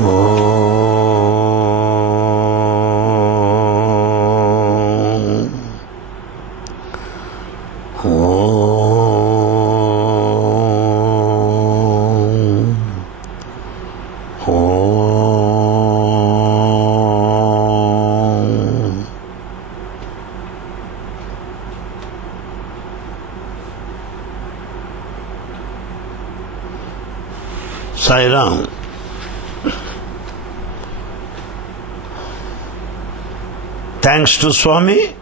Sai Ram. Thanks to Swami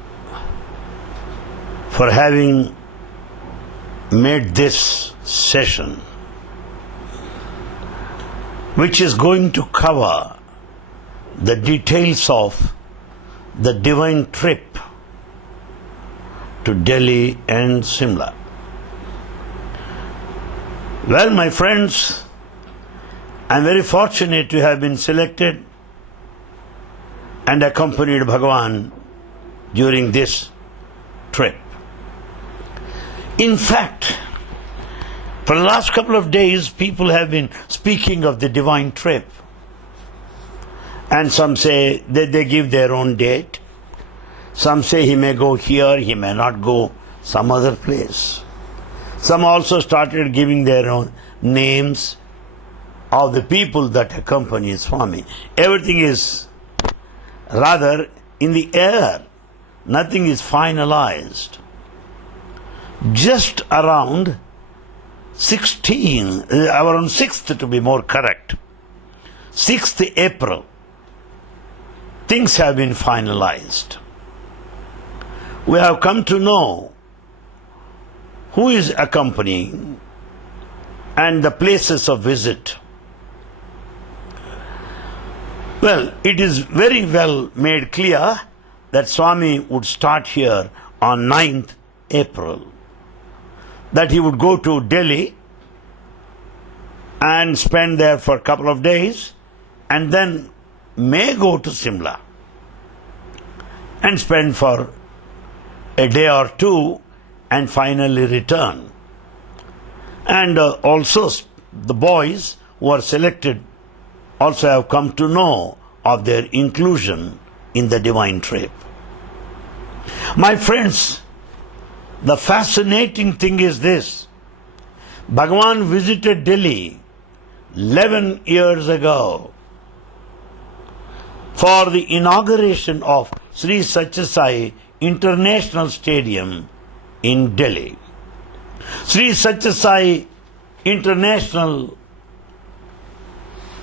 for having made this session, which is going to cover the details of the divine trip to Delhi and Shimla. Well, my friends, I am very fortunate to have been selected and accompanied Bhagavan during this trip. In fact, for the last couple of days, people have been speaking of the divine trip. And some say that they give their own date. Some say he may go here, he may not go some other place. Some also started giving their own names of the people that accompany Swami. Everything is rather in the air. Nothing is finalized. Just around 6th to be more correct, 6th April, things have been finalized. We have come to know who is accompanying and the places of visit. Well, it is very well made clear that Swami would start here on 9th April, that he would go to Delhi and spend there for a couple of days, and then may go to Shimla and spend for a day or two and finally return. And also the boys who are selected also have come to know of their inclusion in the divine trip. My friends, the fascinating thing is this. Bhagavan visited Delhi 11 years ago for the inauguration of Sri Satya Sai International Stadium in Delhi. Sri Satya Sai International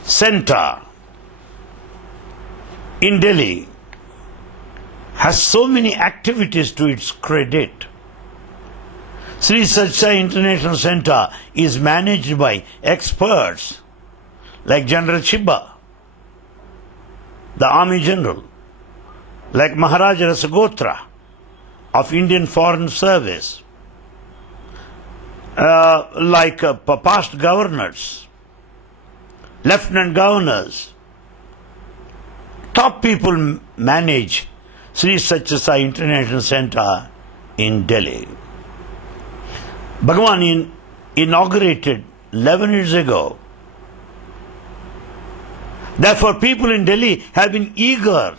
Center in Delhi has so many activities to its credit. Sri Satya Sai International Center is managed by experts like General Chibba, the Army General, like Maharaja Rasagotra of Indian Foreign Service, like past governors, lieutenant governors. Top people manage Sri Satya Sai International Center in Delhi. Bhagavan inaugurated 11 years ago. Therefore, people in Delhi have been eager,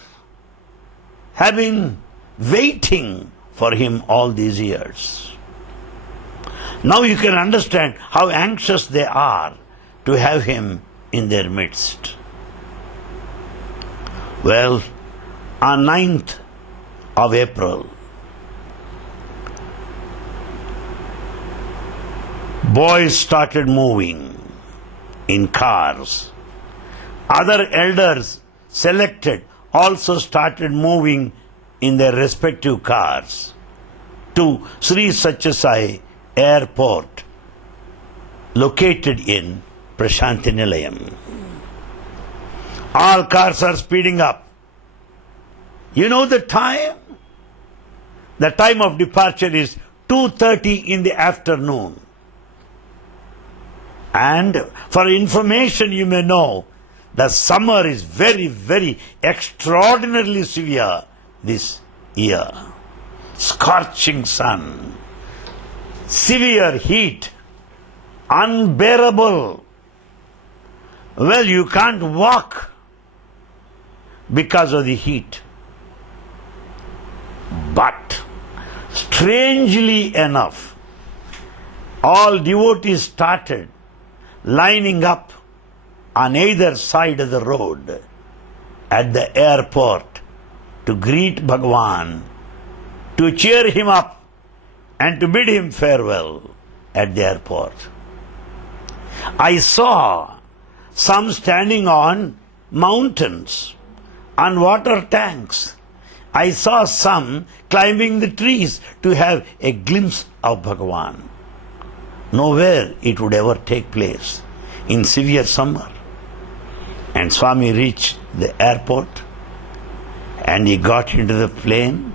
have been waiting for him all these years. Now you can understand how anxious they are to have him in their midst. Well, on 9th of April, boys started moving in cars. Other elders selected also started moving in their respective cars to Sri Satya Sai Airport, located in Prashanti Nilayam. All cars are speeding up. You know the time? The time of departure is 2:30 in the afternoon. And for information you may know, the summer is very, very extraordinarily severe this year. Scorching sun, severe heat, unbearable. Well, you can't walk because of the heat. But, strangely enough, all devotees started lining up on either side of the road at the airport to greet Bhagavan, to cheer him up and to bid him farewell at the airport. I saw some standing on mountains, on water tanks. I saw some climbing the trees to have a glimpse of Bhagavan. Nowhere it would ever take place in severe summer. And Swami reached the airport and he got into the plane,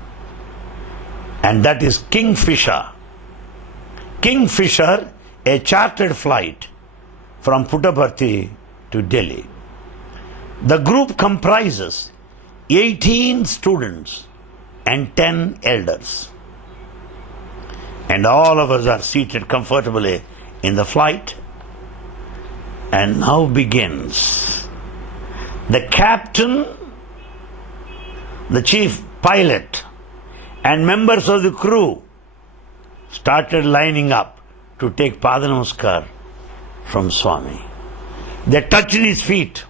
and that is Kingfisher. Kingfisher, a chartered flight from Puttaparthi to Delhi. The group comprises 18 students and 10 elders. And all of us are seated comfortably in the flight. And now begins. The captain, the chief pilot, and members of the crew started lining up to take Padanamaskar from Swami. They touched his feet.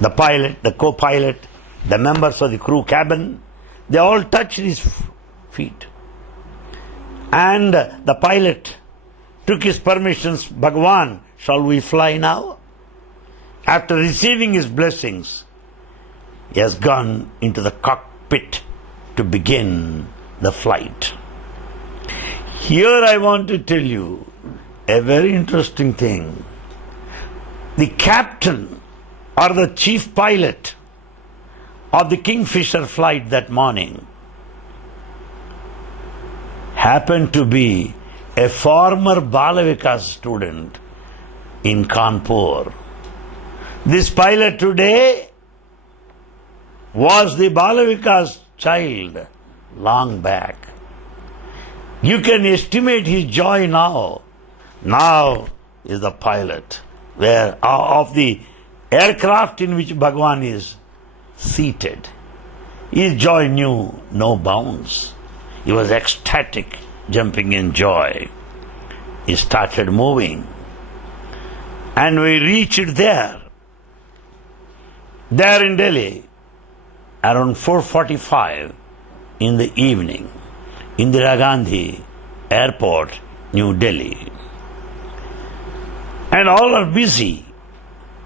The pilot, the co-pilot, the members of the crew cabin, they all touched his feet. And the pilot took his permissions. Bhagavan, shall we fly now? After receiving his blessings, he has gone into the cockpit to begin the flight. Here I want to tell you a very interesting thing. The captain or the chief pilot of the Kingfisher flight that morning happened to be a former Balavikas student in Kanpur. This pilot today was the Balavikas child long back. You can estimate his joy now. Now is the pilot of the aircraft in which Bhagavan is seated. His joy knew no bounds. He was ecstatic, jumping in joy. He started moving. And we reached there in Delhi, around 4:45 in the evening, Indira Gandhi Airport, New Delhi. And all are busy.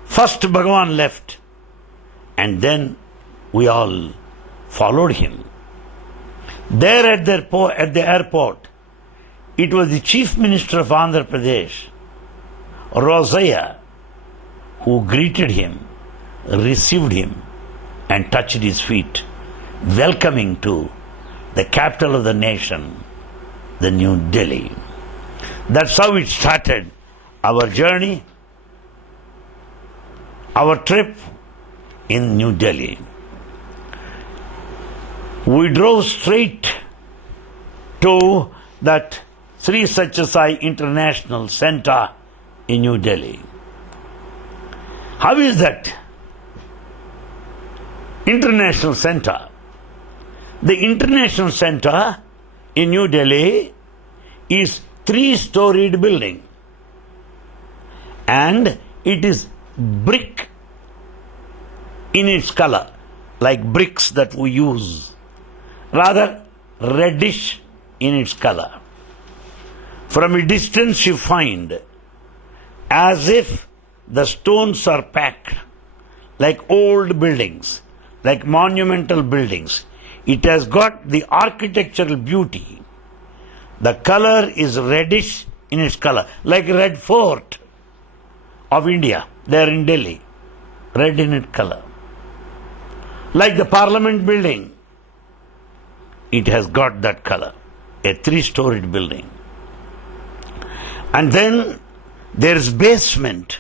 First Bhagavan left, and then we all followed him. There at the airport, it was the Chief Minister of Andhra Pradesh, Rosaya, who greeted him, received him, and touched his feet, welcoming to the capital of the nation, the New Delhi. That's how it started, our journey, our trip in New Delhi. We drove straight to that Sri Satya Sai International Center in New Delhi. How is that International Center? The International Center in New Delhi is 3-storied building, and it is brick in its color, like bricks that we use, rather reddish in its color. From a distance you find as if the stones are packed like old buildings, like monumental buildings. It has got the architectural beauty. The color is reddish in its color, like Red Fort of India, there in Delhi, red in its color. Like the Parliament building, it has got that color, a 3-storied building. And then there is basement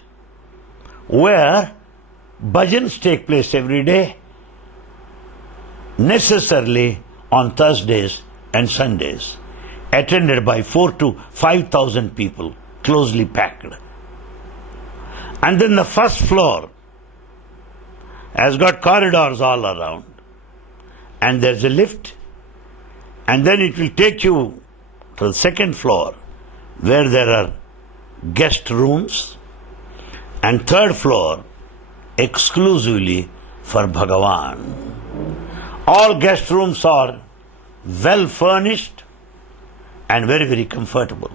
where bhajans take place every day, necessarily on Thursdays and Sundays, attended by 4,000 to 5,000 people, closely packed. And then the first floor has got corridors all around. And there's a lift. And then it will take you to the second floor where there are guest rooms. And third floor exclusively for Bhagavan. All guest rooms are well furnished and very, very comfortable.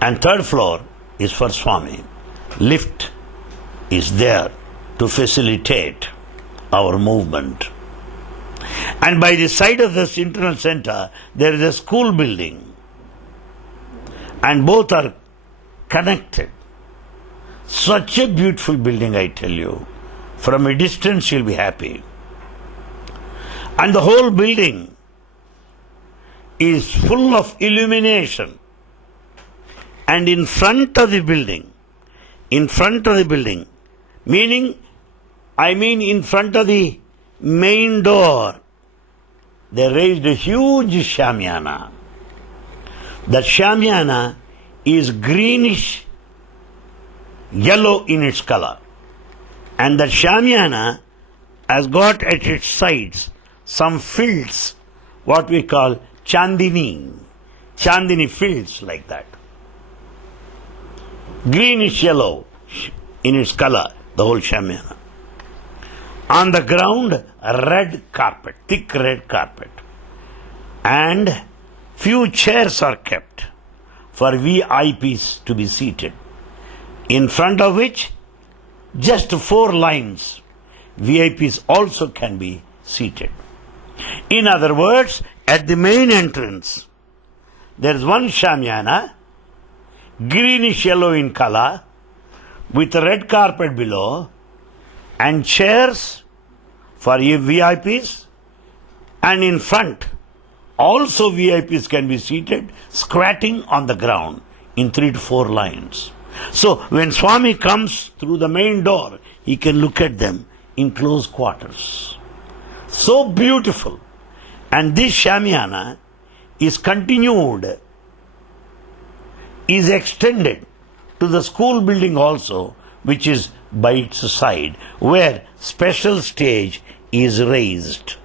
And third floor is for Swami. Lift is there to facilitate our movement. And by the side of this internal center, there is a school building. And both are connected. Such a beautiful building, I tell you. From a distance, you'll be happy. And the whole building is full of illumination. And in front of the building, meaning, in front of the main door, they raised a huge shamiana. That shamiana is greenish yellow in its color. And that shamiana has got at its sides some fields, what we call chandini fields like that. Greenish yellow in its color, the whole shamiana. On the ground, a red carpet, thick red carpet. And few chairs are kept for VIPs to be seated. In front of which, just 4 lines, VIPs also can be seated. In other words, at the main entrance, there is one shamiana, greenish yellow in color, with a red carpet below, and chairs for VIPs, and in front, also VIPs can be seated, squatting on the ground in 3 to 4 lines. So when Swami comes through the main door, he can look at them in close quarters. So beautiful. And this shamiana is continued, is extended to the school building also, which is by its side, where special stage is raised.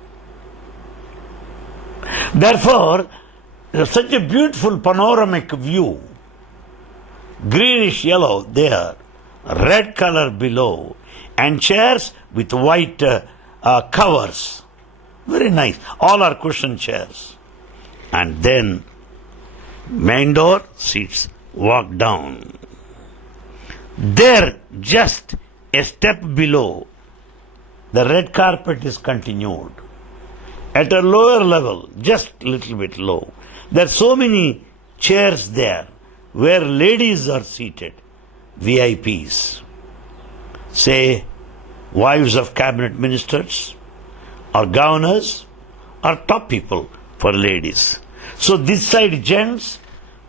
Therefore, there's such a beautiful panoramic view. Greenish yellow there, red color below, and chairs with white covers. Very nice. All are cushion chairs. And then main door, seats, walk down. There, just a step below, the red carpet is continued. At a lower level, just a little bit low, there are so many chairs there where ladies are seated, VIPs, say wives of cabinet ministers or governors or top people for ladies. So this side gents,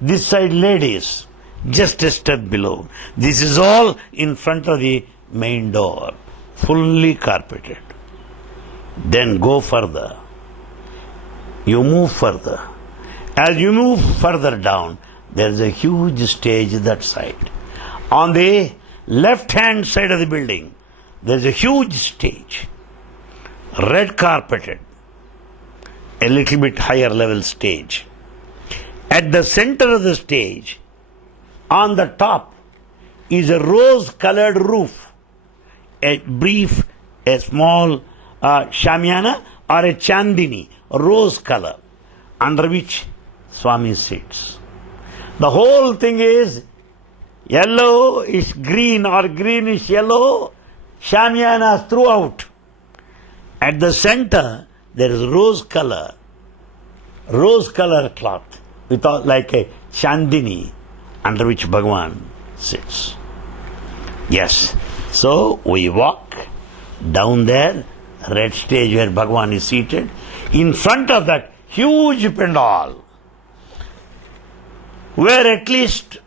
this side ladies, just a step below. This is all in front of the main door, fully carpeted. Then go further. You move further. As you move further down, there is a huge stage that side. On the left-hand side of the building, there is a huge stage, red carpeted, a little bit higher level stage. At the center of the stage, on the top, is a rose-colored roof, a small shamiana or a chandini, rose color, under which Swami sits. The whole thing is yellowish green or greenish yellow, shamianas throughout. At the center, there is rose color cloth, without like a chandini, under which Bhagavan sits. Yes. So we walk down there, red stage where Bhagavan is seated. In front of that huge pandal, where at least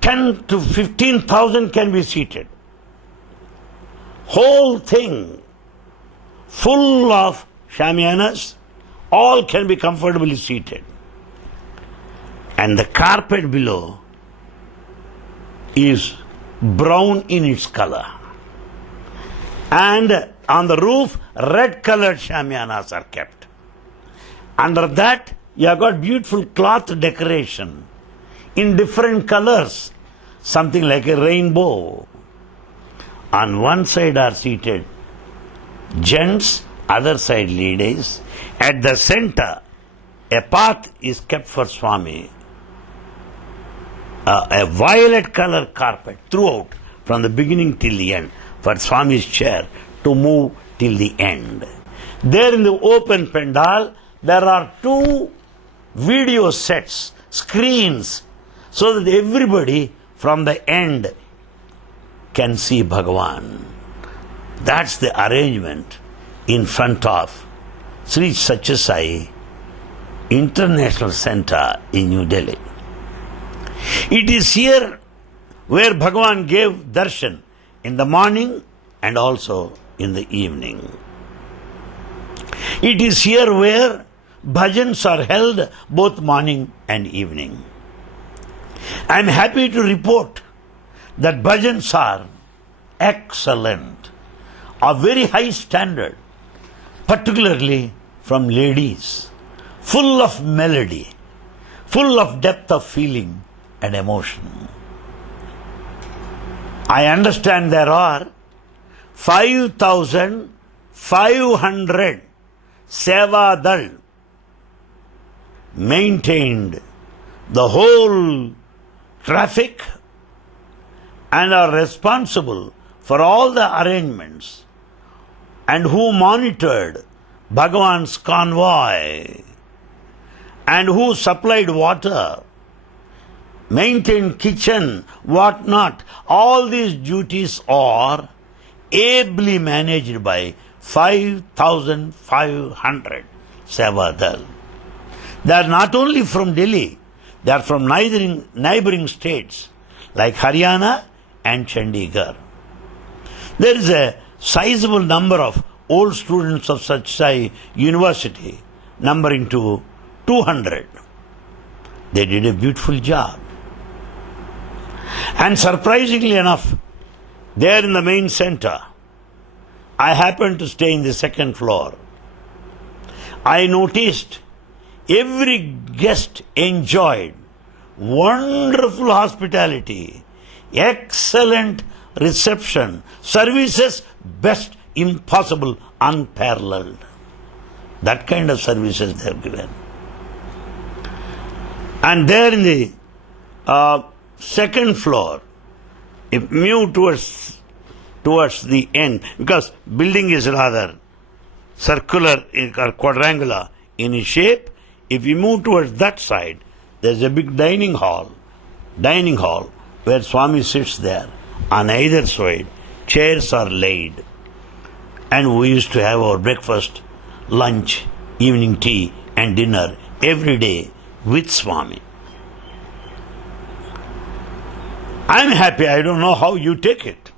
10 to 15,000 can be seated. Whole thing full of shamianas, all can be comfortably seated. And the carpet below is brown in its color. And on the roof, red colored shamianas are kept. Under that, you have got beautiful cloth decoration in different colors, something like a rainbow. On one side are seated gents, other side ladies. At the center, a path is kept for Swami. A violet color carpet throughout, from the beginning till the end, for Swami's chair to move till the end. There in the open pandal, there are 2 video sets, screens, so that everybody from the end can see Bhagavan. That's the arrangement in front of Sri Satya Sai International Center in New Delhi. It is here where Bhagavan gave darshan in the morning and also in the evening. It is here where bhajans are held both morning and evening. I am happy to report that bhajans are excellent, of very high standard, particularly from ladies, full of melody, full of depth of feeling and emotion. I understand there are 5,500 Seva Dal maintained the whole traffic and are responsible for all the arrangements and who monitored Bhagavan's convoy and who supplied water, maintained kitchen, whatnot. All these duties are ably managed by 5,500 Seva Dal. They are not only from Delhi, they are from neighboring states like Haryana and Chandigarh. There is a sizable number of old students of Satsang Sai University, numbering to 200. They did a beautiful job. And surprisingly enough, there in the main center, I happened to stay in the second floor. I noticed every guest enjoyed wonderful hospitality, excellent reception, services best, impossible, unparalleled. That kind of services they have given. And there in the second floor, if move towards the end, because building is rather circular or quadrangular in its shape, if you move towards that side, there's a big dining hall where Swami sits there. On either side, chairs are laid. And we used to have our breakfast, lunch, evening tea and dinner every day with Swami. I'm happy. I don't know how you take it.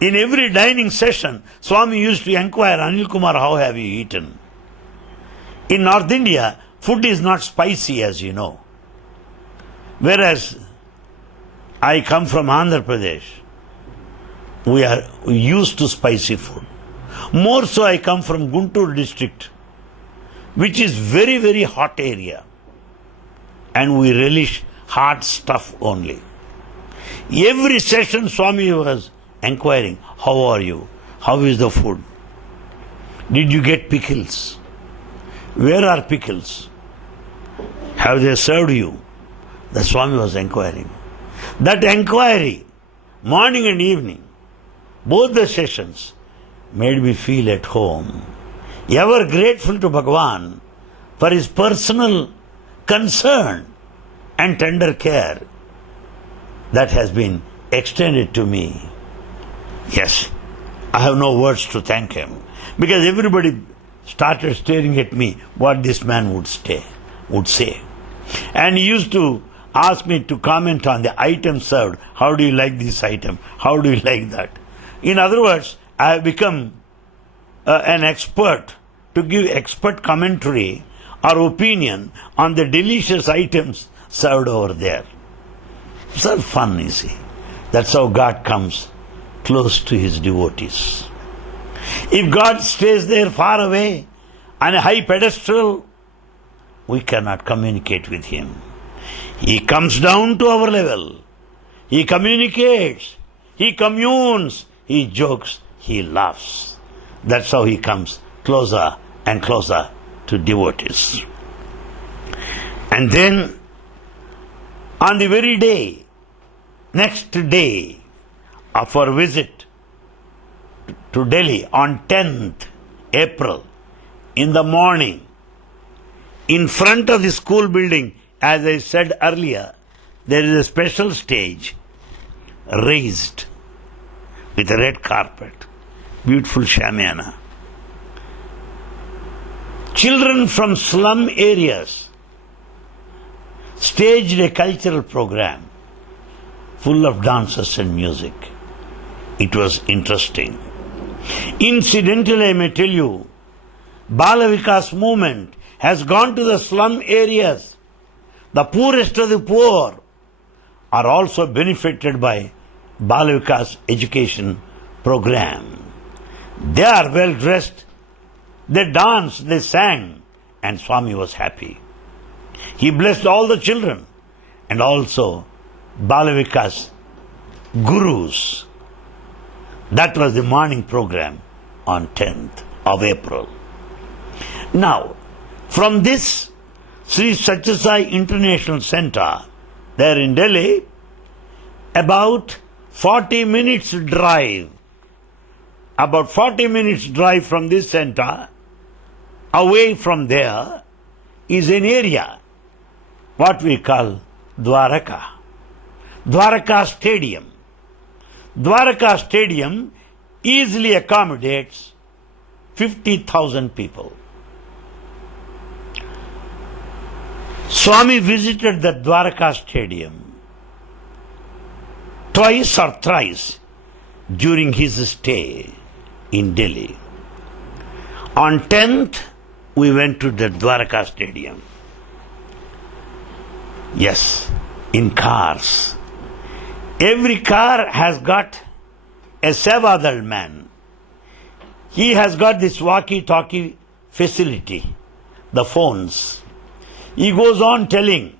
In every dining session, Swami used to inquire, Anil Kumar, how have you eaten? In North India, food is not spicy, as you know. Whereas I come from Andhra Pradesh. We are used to spicy food. More so I come from Guntur district, which is very, very hot area. And we relish hot stuff only. Every session Swami was inquiring, how are you? How is the food? Did you get pickles? Where are pickles? Have they served you? The Swami was inquiring. That inquiry, morning and evening, both the sessions, made me feel at home. Ever grateful to Bhagavan for his personal concern and tender care that has been extended to me. Yes, I have no words to thank him, because everybody started staring at me what this man would say. And he used to ask me to comment on the item served. How do you like this item? How do you like that? In other words, I have become an expert to give expert commentary or opinion on the delicious items served over there. It's all fun, you see. That's how God comes close to His devotees. If God stays there far away on a high pedestal, we cannot communicate with Him. He comes down to our level. He communicates. He communes. He jokes. He laughs. That's how He comes closer and closer to devotees. And then, on the very day, next day of our visit to Delhi, on 10th April, in the morning, in front of the school building, as I said earlier, there is a special stage raised with a red carpet, beautiful shamiana. Children from slum areas staged a cultural program full of dances and music. It was interesting. Incidentally, I may tell you, Bala Vikas movement has gone to the slum areas. The poorest of the poor are also benefited by Bala Vikas education program. They are well dressed, they danced, they sang, and Swami was happy. He blessed all the children and also Bala Vikas gurus. That was the morning program on 10th of April. Now, from this Sri Satya Sai International Center, there in Delhi, about 40 minutes drive from this center, away from there, is an area, what we call Dwaraka. Dwaraka Stadium. Dwaraka Stadium easily accommodates 50,000 people. Swami visited the Dwaraka Stadium twice or thrice during his stay in Delhi. On 10th, we went to the Dwaraka Stadium. Yes, in cars. Every car has got a Sevadal man. He has got this walkie-talkie facility, the phones. He goes on telling,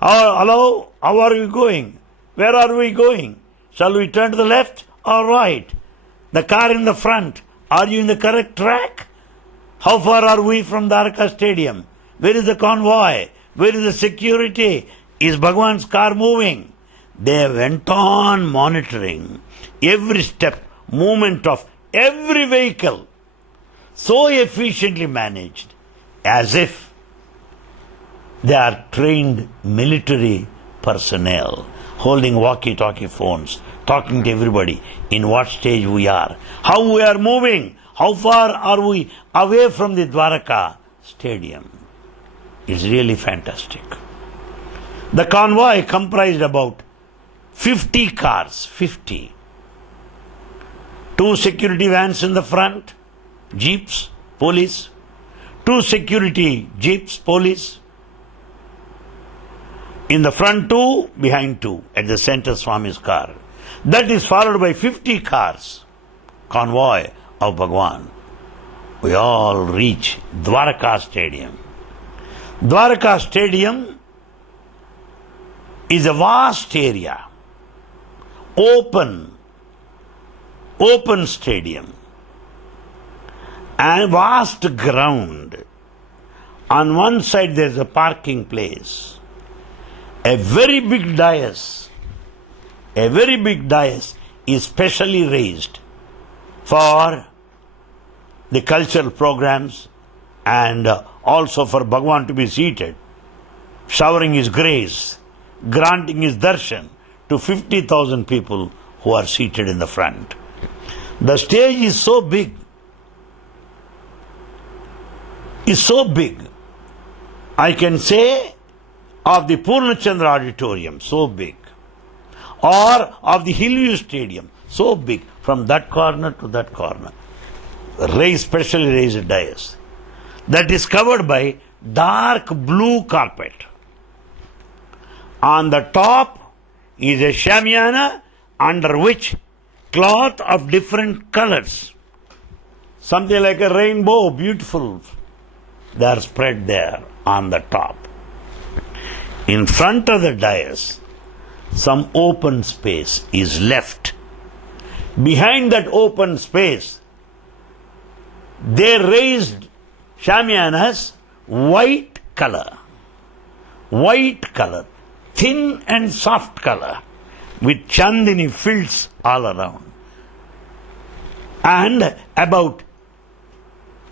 hello, how are you going? Where are we going? Shall we turn to the left or right? The car in the front, are you in the correct track? How far are we from Dwaraka Stadium? Where is the convoy? Where is the security? Is Bhagwan's car moving? They went on monitoring every step, movement of every vehicle, so efficiently managed, as if they are trained military personnel, holding walkie-talkie phones, talking to everybody, in what stage we are, how we are moving, how far are we away from the Dwaraka Stadium. It's really fantastic. The convoy comprised about 50 cars, 50. 2 security vans in the front, jeeps, police. 2 security jeeps, police. In the front 2, behind 2, at the center Swami's car. That is followed by 50 cars, convoy of Bhagwan. We all reach Dwaraka Stadium. Dwaraka Stadium is a vast area, open stadium, and vast ground. On one side there is a parking place, a very big dais is specially raised for the cultural programs and also for Bhagwan to be seated, showering his grace, granting his darshan to 50,000 people who are seated in the front. The stage is so big, I can say of the Purnachandra Auditorium, so big, or of the Hillview Stadium, so big, from that corner to that corner. Specially raised dais that is covered by dark blue carpet. On the top is a shamiana under which cloth of different colors, something like a rainbow, beautiful, they are spread there on the top. In front of the dais, some open space is left. Behind that open space, they raised shamianas white color, thin and soft color, with chandini filts all around. And about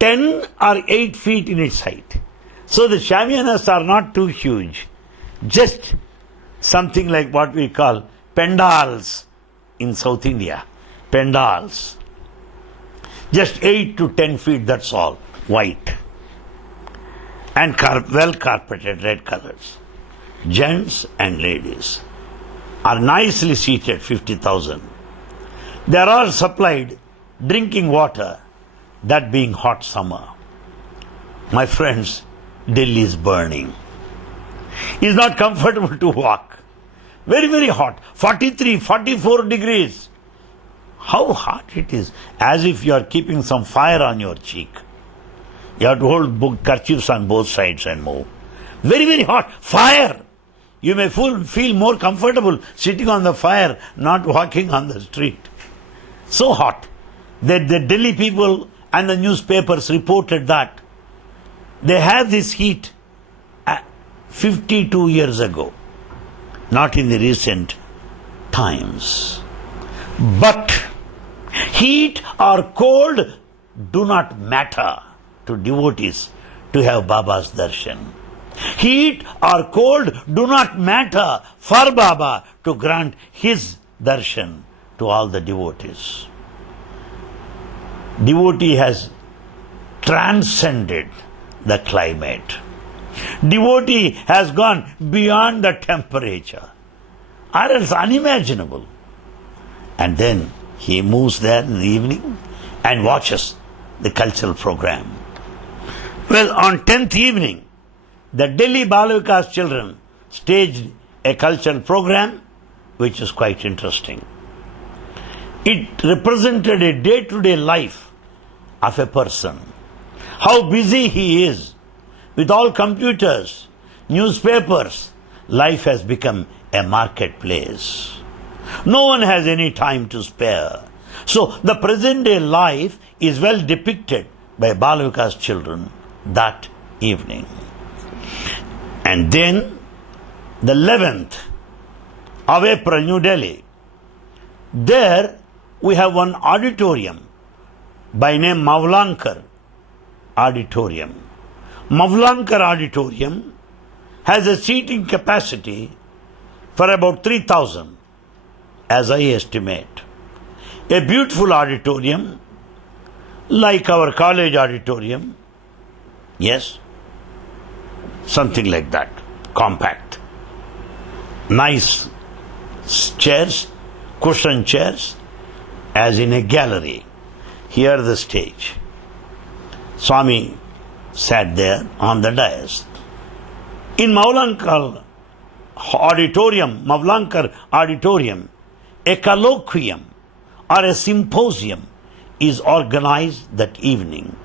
10 or 8 feet in its height. So the shamianas are not too huge, just something like what we call pendals in South India. Pendals. Just 8 to 10 feet, that's all, white. And well carpeted, red colors. Gents and ladies are nicely seated, 50,000. They are all supplied drinking water, that being hot summer. My friends, Delhi is burning. It's not comfortable to walk. Very, very hot. 43, 44 degrees. How hot it is. As if you are keeping some fire on your cheek. You have to hold kerchiefs on both sides and move. Very, very hot. Fire. You may feel more comfortable sitting on the fire, not walking on the street. So hot. The Delhi people and the newspapers reported that they have this heat 52 years ago, not in the recent times. But heat or cold do not matter to devotees to have Baba's darshan. Heat or cold do not matter for Baba to grant his darshan to all the devotees. Devotee has transcended the climate. Devotee has gone beyond the temperature, or else unimaginable. And then he moves there in the evening and watches the cultural program. Well, on 10th evening, the Delhi Balavikas children staged a cultural program which is quite interesting. It represented a day-to-day life of a person. How busy he is. With all computers, newspapers, life has become a marketplace. No one has any time to spare. So the present day life is well depicted by Balavikas children that evening. And then the 11th of April, New Delhi, there we have one auditorium by name Mavlankar Auditorium. Mavlankar Auditorium has a seating capacity for about 3,000, as I estimate. A beautiful auditorium, like our college auditorium, yes, something like that, compact. Nice chairs, cushion chairs, as in a gallery. Here the stage. Swami sat there on the dais. In Mavlankar Auditorium, a colloquium or a symposium is organized that evening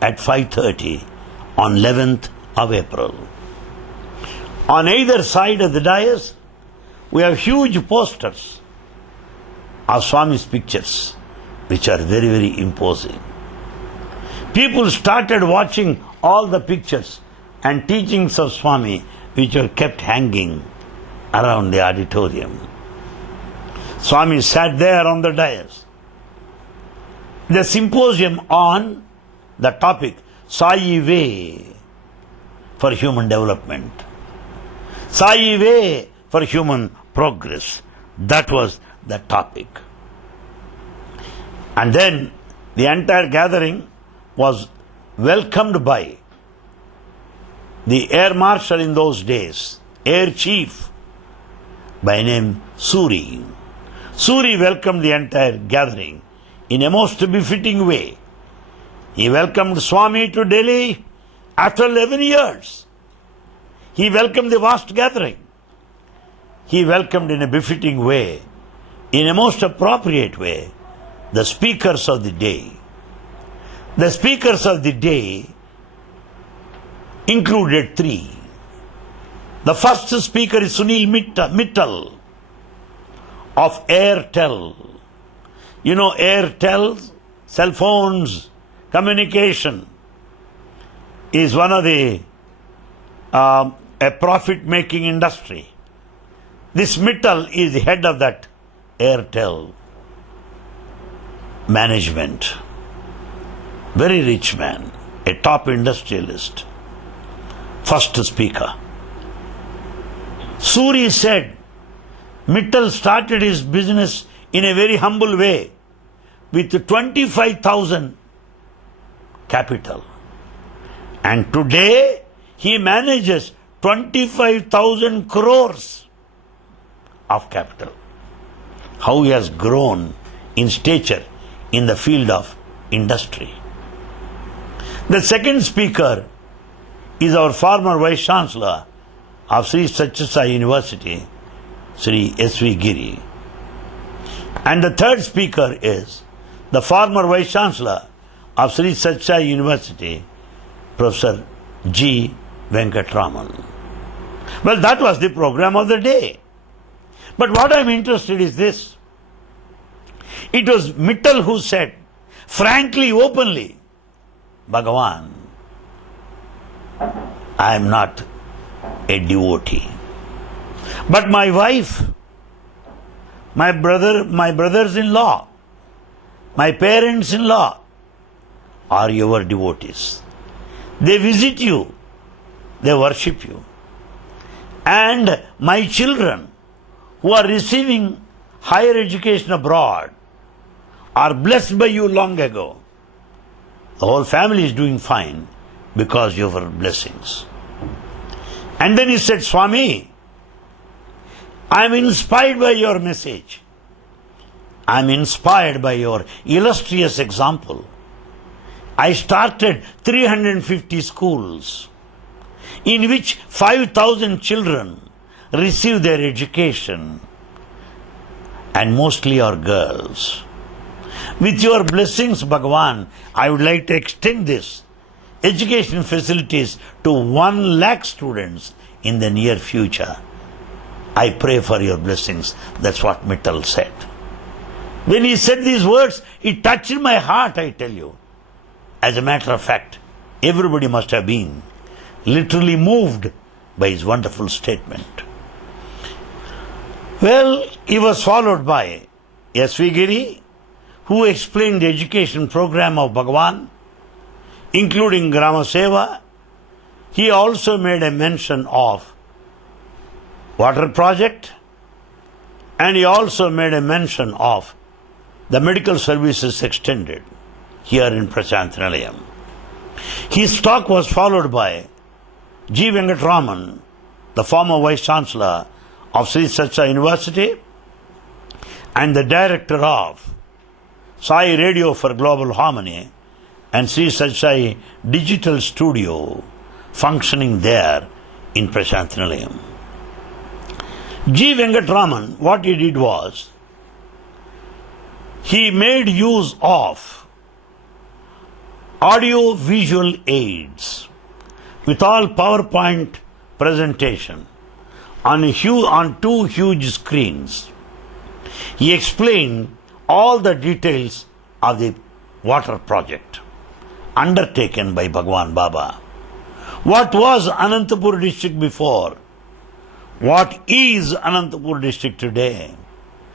at 5:30 on 11th of April. On either side of the dais, we have huge posters of Swami's pictures, which are very, very imposing. People started watching all the pictures and teachings of Swami, which were kept hanging around the auditorium. Swami sat there on the dais. The symposium on the topic Sai Way for human development. Sai Way for human progress. That was the topic. And then the entire gathering was welcomed by the air marshal in those days, air chief by name Suri. Suri welcomed the entire gathering in a most befitting way. He welcomed Swami to Delhi after 11 years. He welcomed the vast gathering. he welcomed in a befitting way, in a most appropriate way, the speakers of the day. The speakers of the day included three. The first speaker is Sunil Mittal of Airtel. You know, Airtel, cell phones, communication is one of the a profit-making industry. This Mittal is the head of that Airtel management. Very rich man, a top industrialist. First speaker. Suri said, Mittal started his business in a very humble way with 25,000 capital. And today he manages 25,000 crores of capital. How he has grown in stature in the field of industry. The second speaker is our former Vice Chancellor of Sri Satsang University, Sri S.V. Giri. And the third speaker is the former Vice Chancellor of Sri Satsang University, Professor G. Venkatraman. Well, that was the program of the day. But what I am interested is this. It was Mittal who said, frankly, openly, Bhagavan, I am not a devotee. But my wife, my brothers-in-law, my parents-in-law are your devotees. They visit you, they worship you. And my children who are receiving higher education abroad are blessed by you long ago. The whole family is doing fine because of your blessings. And then he said, Swami, I am inspired by your message. I am inspired by your illustrious example. I started 350 schools in which 5,000 children receive their education, and mostly are girls. With your blessings, Bhagavan, I would like to extend this education facilities to 1 lakh students in the near future. I pray for your blessings. That's what Mittal said. When he said these words, it touched my heart, I tell you. As a matter of fact, everybody must have been literally moved by his wonderful statement. Well, he was followed by S.V. Giri, who explained the education program of Bhagavan, including Grama Seva. He also made a mention of water project, and he also made a mention of the medical services extended here in Prashanti Nilayam. His talk was followed by G. Venkatraman, the former Vice Chancellor of Sri Satsang University and the Director of Sai Radio for Global Harmony and Sri Satsang Digital Studio functioning there in Prashanti Nilayam. G. Venkatraman, what he did was, he made use of audio-visual aids with all PowerPoint presentation on 2 huge screens. He explained all the details of the water project undertaken by Bhagwan Baba. What was Anantapur district before? What is Anantapur district today?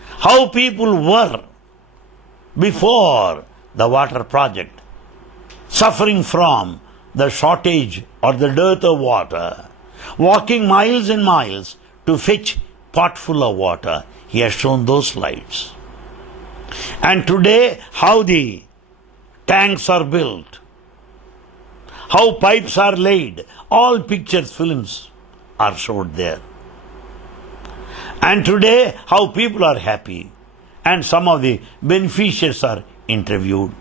How people were before the water project, suffering from the shortage or the dearth of water, walking miles and miles to fetch pot full of water. He has shown those slides. And today, how the tanks are built, how pipes are laid, all pictures, films are showed there. And today, how people are happy, and some of the beneficiaries are interviewed.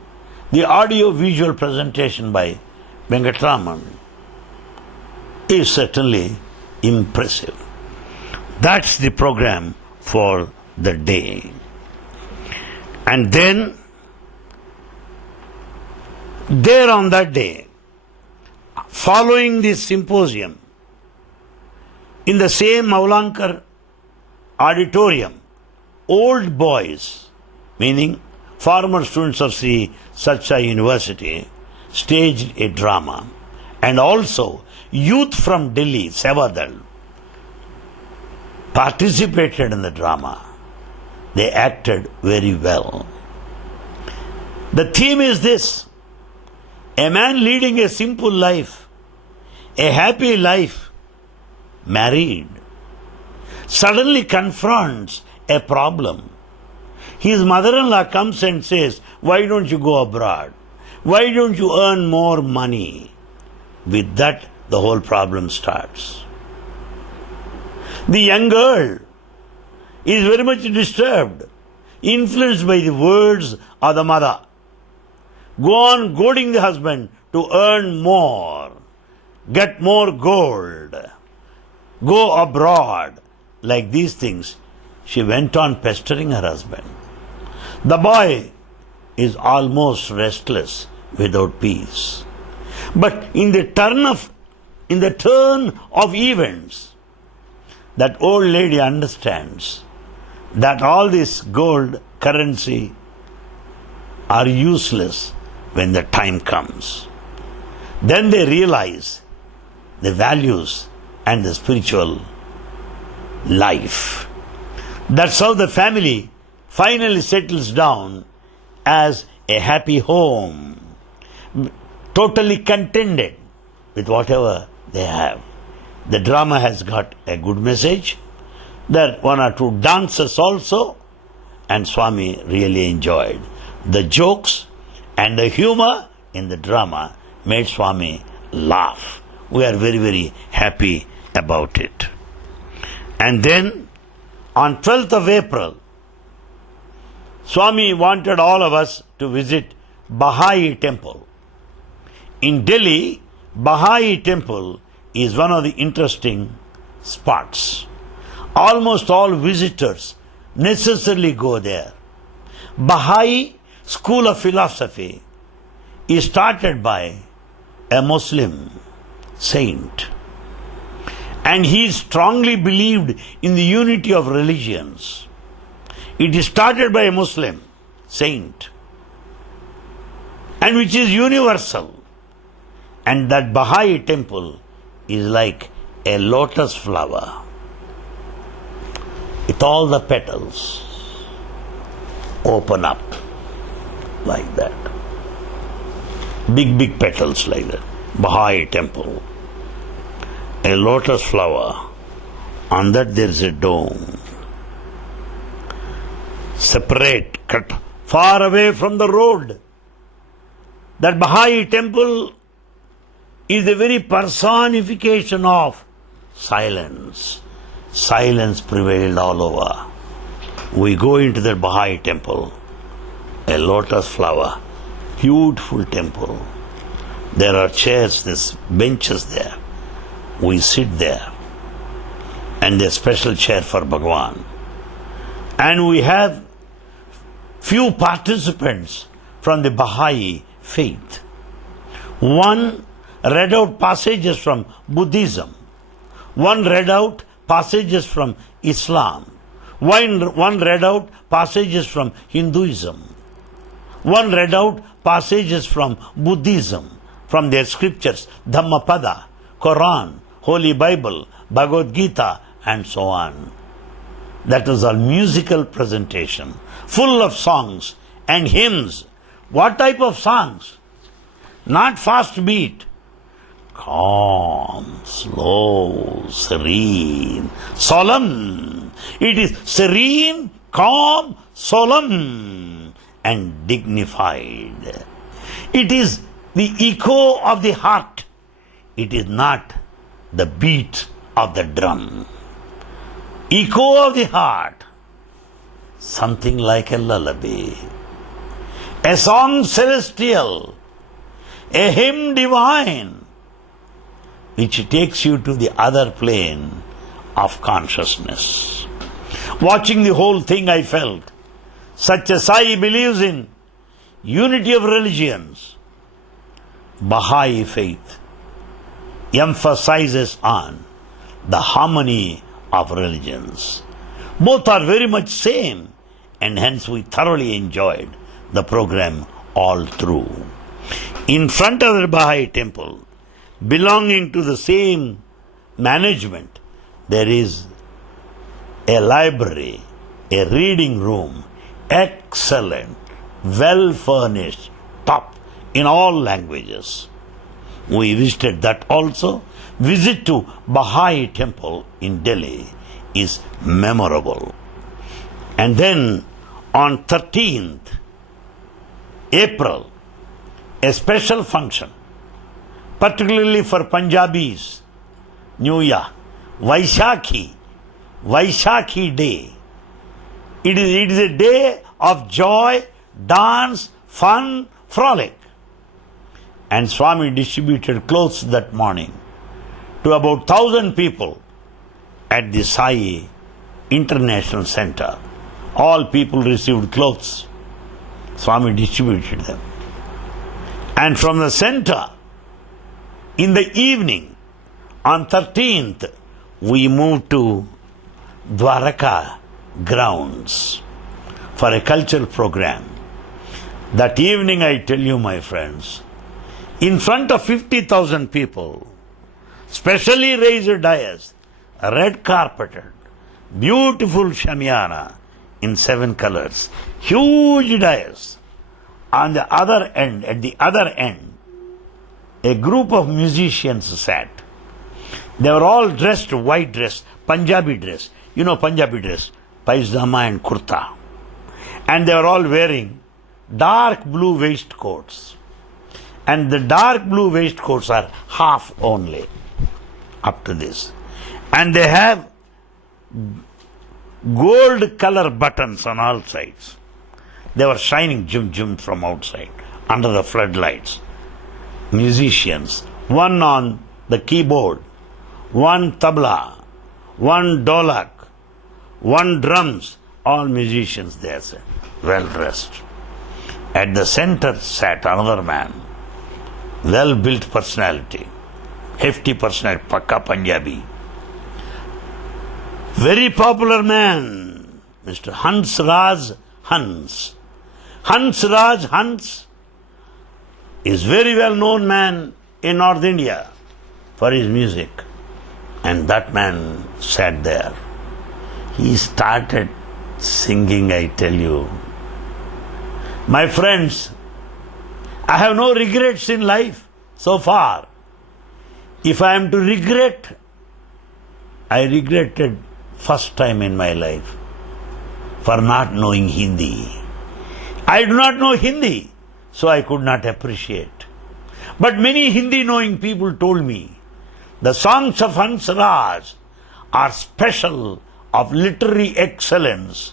The audio-visual presentation by Venkatraman is certainly impressive. That's the program for the day. And then, there on that day, following this symposium, in the same Maulankar auditorium, old boys, meaning former students of Sri Satsang University, staged a drama, and also youth from Delhi, Sevadal, participated in the drama. They acted very well. The theme is this: a man leading a simple life, a happy life, married, suddenly confronts a problem. His mother-in-law comes and says, "Why don't you go abroad? Why don't you earn more money?" With that, the whole problem starts. The young girl is very much disturbed, influenced by the words of the mother. Go on goading the husband to earn more, get more gold, go abroad. Like these things, she went on pestering her husband. The boy is almost restless, without peace. But in the turn of events, that old lady understands that all this gold currency are useless when the time comes. Then they realize the values and the spiritual life. That's how the family finally settles down as a happy home, totally contented with whatever they have. The drama has got a good message. There are one or two dances also, and Swami really enjoyed. The jokes and the humor in the drama made Swami laugh. We are very, very happy about it. And then, on 12th of April, Swami wanted all of us to visit Baha'i Temple. In Delhi, Baha'i Temple is one of the interesting spots. Almost all visitors necessarily go there. Baha'i school of philosophy is started by a Muslim saint, and he strongly believed in the unity of religions. It is started by a Muslim saint, and which is universal. And that Baha'i temple is like a lotus flower with all the petals open up like that. Big, big petals like that. Baha'i temple. A lotus flower. On that there is a dome. Separate, cut far away from the road. That Baha'i temple is the very personification of silence. Silence prevailed all over. We go into the Baha'i temple, a lotus flower, beautiful temple. There are chairs, there's benches there. We sit there, and there's a special chair for Bhagwan. And we have few participants from the Baha'i faith. One read out passages from Buddhism. One read out passages from Islam. One read out passages from Hinduism. One read out passages from Buddhism, from their scriptures, Dhammapada, Quran, Holy Bible, Bhagavad Gita, and so on. That was a musical presentation, full of songs and hymns. What type of songs? Not fast beat. Calm, slow, serene, solemn. It is serene, calm, solemn, and dignified. It is the echo of the heart. It is not the beat of the drum. Echo of the heart, something like a lullaby, a song celestial, a hymn divine, which takes you to the other plane of consciousness. Watching the whole thing, I felt Satya Sai believes in unity of religions. Baha'i faith emphasizes on the harmony of religions. Both are very much same, and hence we thoroughly enjoyed the program all through. In front of the Baha'i temple, belonging to the same management, there is a library, a reading room, excellent, well furnished, top in all languages. We visited that also. Visit to Baha'i temple in Delhi is memorable. And then on 13th April, a special function, particularly for Punjabis, New Year, Vaishakhi Day. It is a day of joy, dance, fun, frolic. And Swami distributed clothes that morning to about 1,000 people at the Sai International Center. All people received clothes. Swami distributed them. And from the center, in the evening, on 13th, we moved to Dwaraka grounds for a cultural program. That evening, I tell you, my friends, in front of 50,000 people, specially raised dais, red carpeted, beautiful shamiana in 7 colors, huge dais. On the other end, at the other end, a group of musicians sat. They were all dressed white dress, Punjabi dress. You know Punjabi dress, paisama and kurta. And they were all wearing dark blue waistcoats. And the dark blue waistcoats are half only, up to this. And they have gold color buttons on all sides. They were shining jum from outside, under the floodlights. Musicians, one on the keyboard, one tabla, one dolak, one drums, all musicians there, well dressed. At the center sat another man, well-built personality, hefty personality, Pakka Punjabi. Very popular man, Mr. Hans Raj Hans. Hans Raj Hans is very well known man in North India for his music. And that man sat there. He started singing, I tell you. My friends, I have no regrets in life so far. If I am to regret, I regretted first time in my life for not knowing Hindi. I do not know Hindi, so I could not appreciate. But many Hindi knowing people told me the songs of Hans Raj are special, of literary excellence,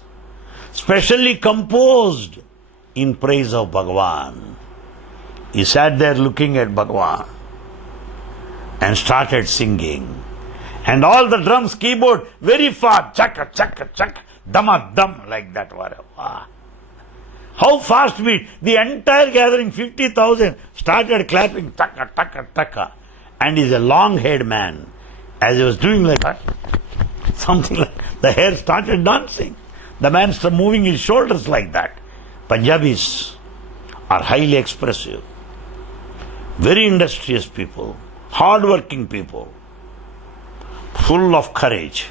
specially composed in praise of Bhagavan. He sat there looking at Bhagavan and started singing. And all the drums, keyboard, very fast, chaka, chaka, chaka, dama, dum, like that. Wow. How fast beat. The entire gathering, 50,000, started clapping, taka, taka, taka. And he's a long-haired man. As he was doing like that, something like the hair started dancing. The man started moving his shoulders like that. Punjabis are highly expressive, very industrious people, hard-working people, full of courage.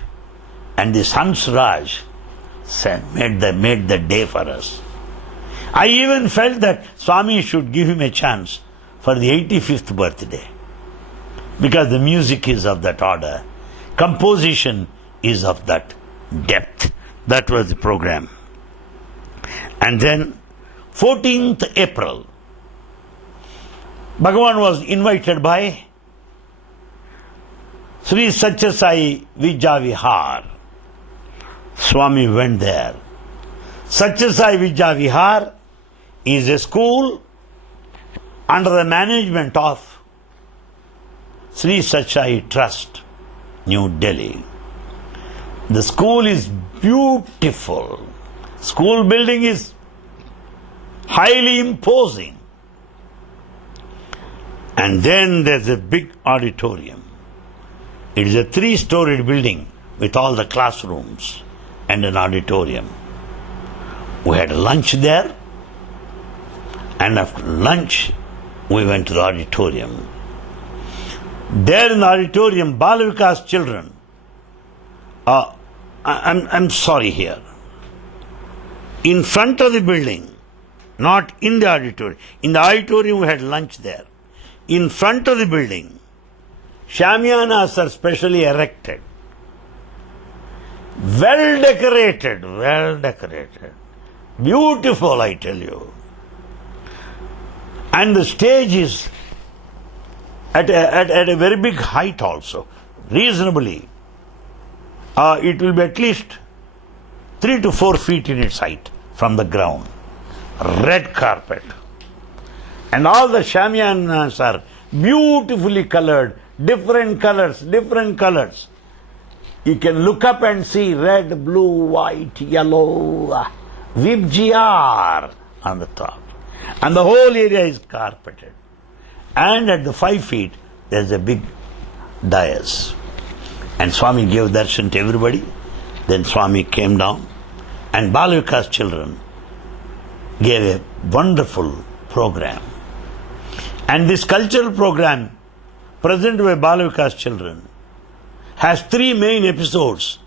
And this Hans Raj made the day for us. I even felt that Swami should give him a chance for the 85th birthday. Because the music is of that order. Composition is of that depth. That was the program. And then 14th April, Bhagavan was invited by Sri Satya Sai Vidya Vihar. Swami went there. Satya Sai Vidya Vihar is a school under the management of Sri Satya Sai Trust, New Delhi. The school is beautiful. School building is highly imposing. And then there's a big auditorium. It is a 3-storied building with all the classrooms and an auditorium. We had lunch there, and after lunch we went to the auditorium. There in the auditorium, Balavikas children, I'm sorry here, in front of the building, not in the auditorium. In the auditorium we had lunch there. In front of the building, shamiyanas are specially erected. Well decorated. Beautiful, I tell you. And the stage is at a very big height also, reasonably. It will be at least 3 to 4 feet in its height from the ground. Red carpet. And all the shamiyanas are beautifully colored, different colors. You can look up and see red, blue, white, yellow, Vibgr on the top. And the whole area is carpeted. And at the 5 feet, there's a big dais. And Swami gave darshan to everybody. Then Swami came down. And Balavikas children gave a wonderful program. And this cultural program, presented by Balavikas children, has 3 main episodes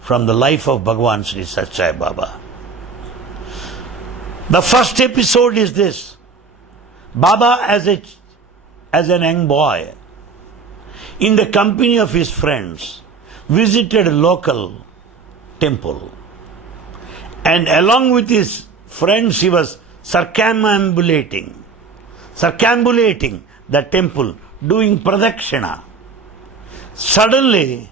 from the life of Bhagavan Sri Satsang Baba. The first episode is this. Baba as an young boy, in the company of his friends, visited a local temple. And along with his friends, he was circumambulating the temple, doing pradakshina. Suddenly,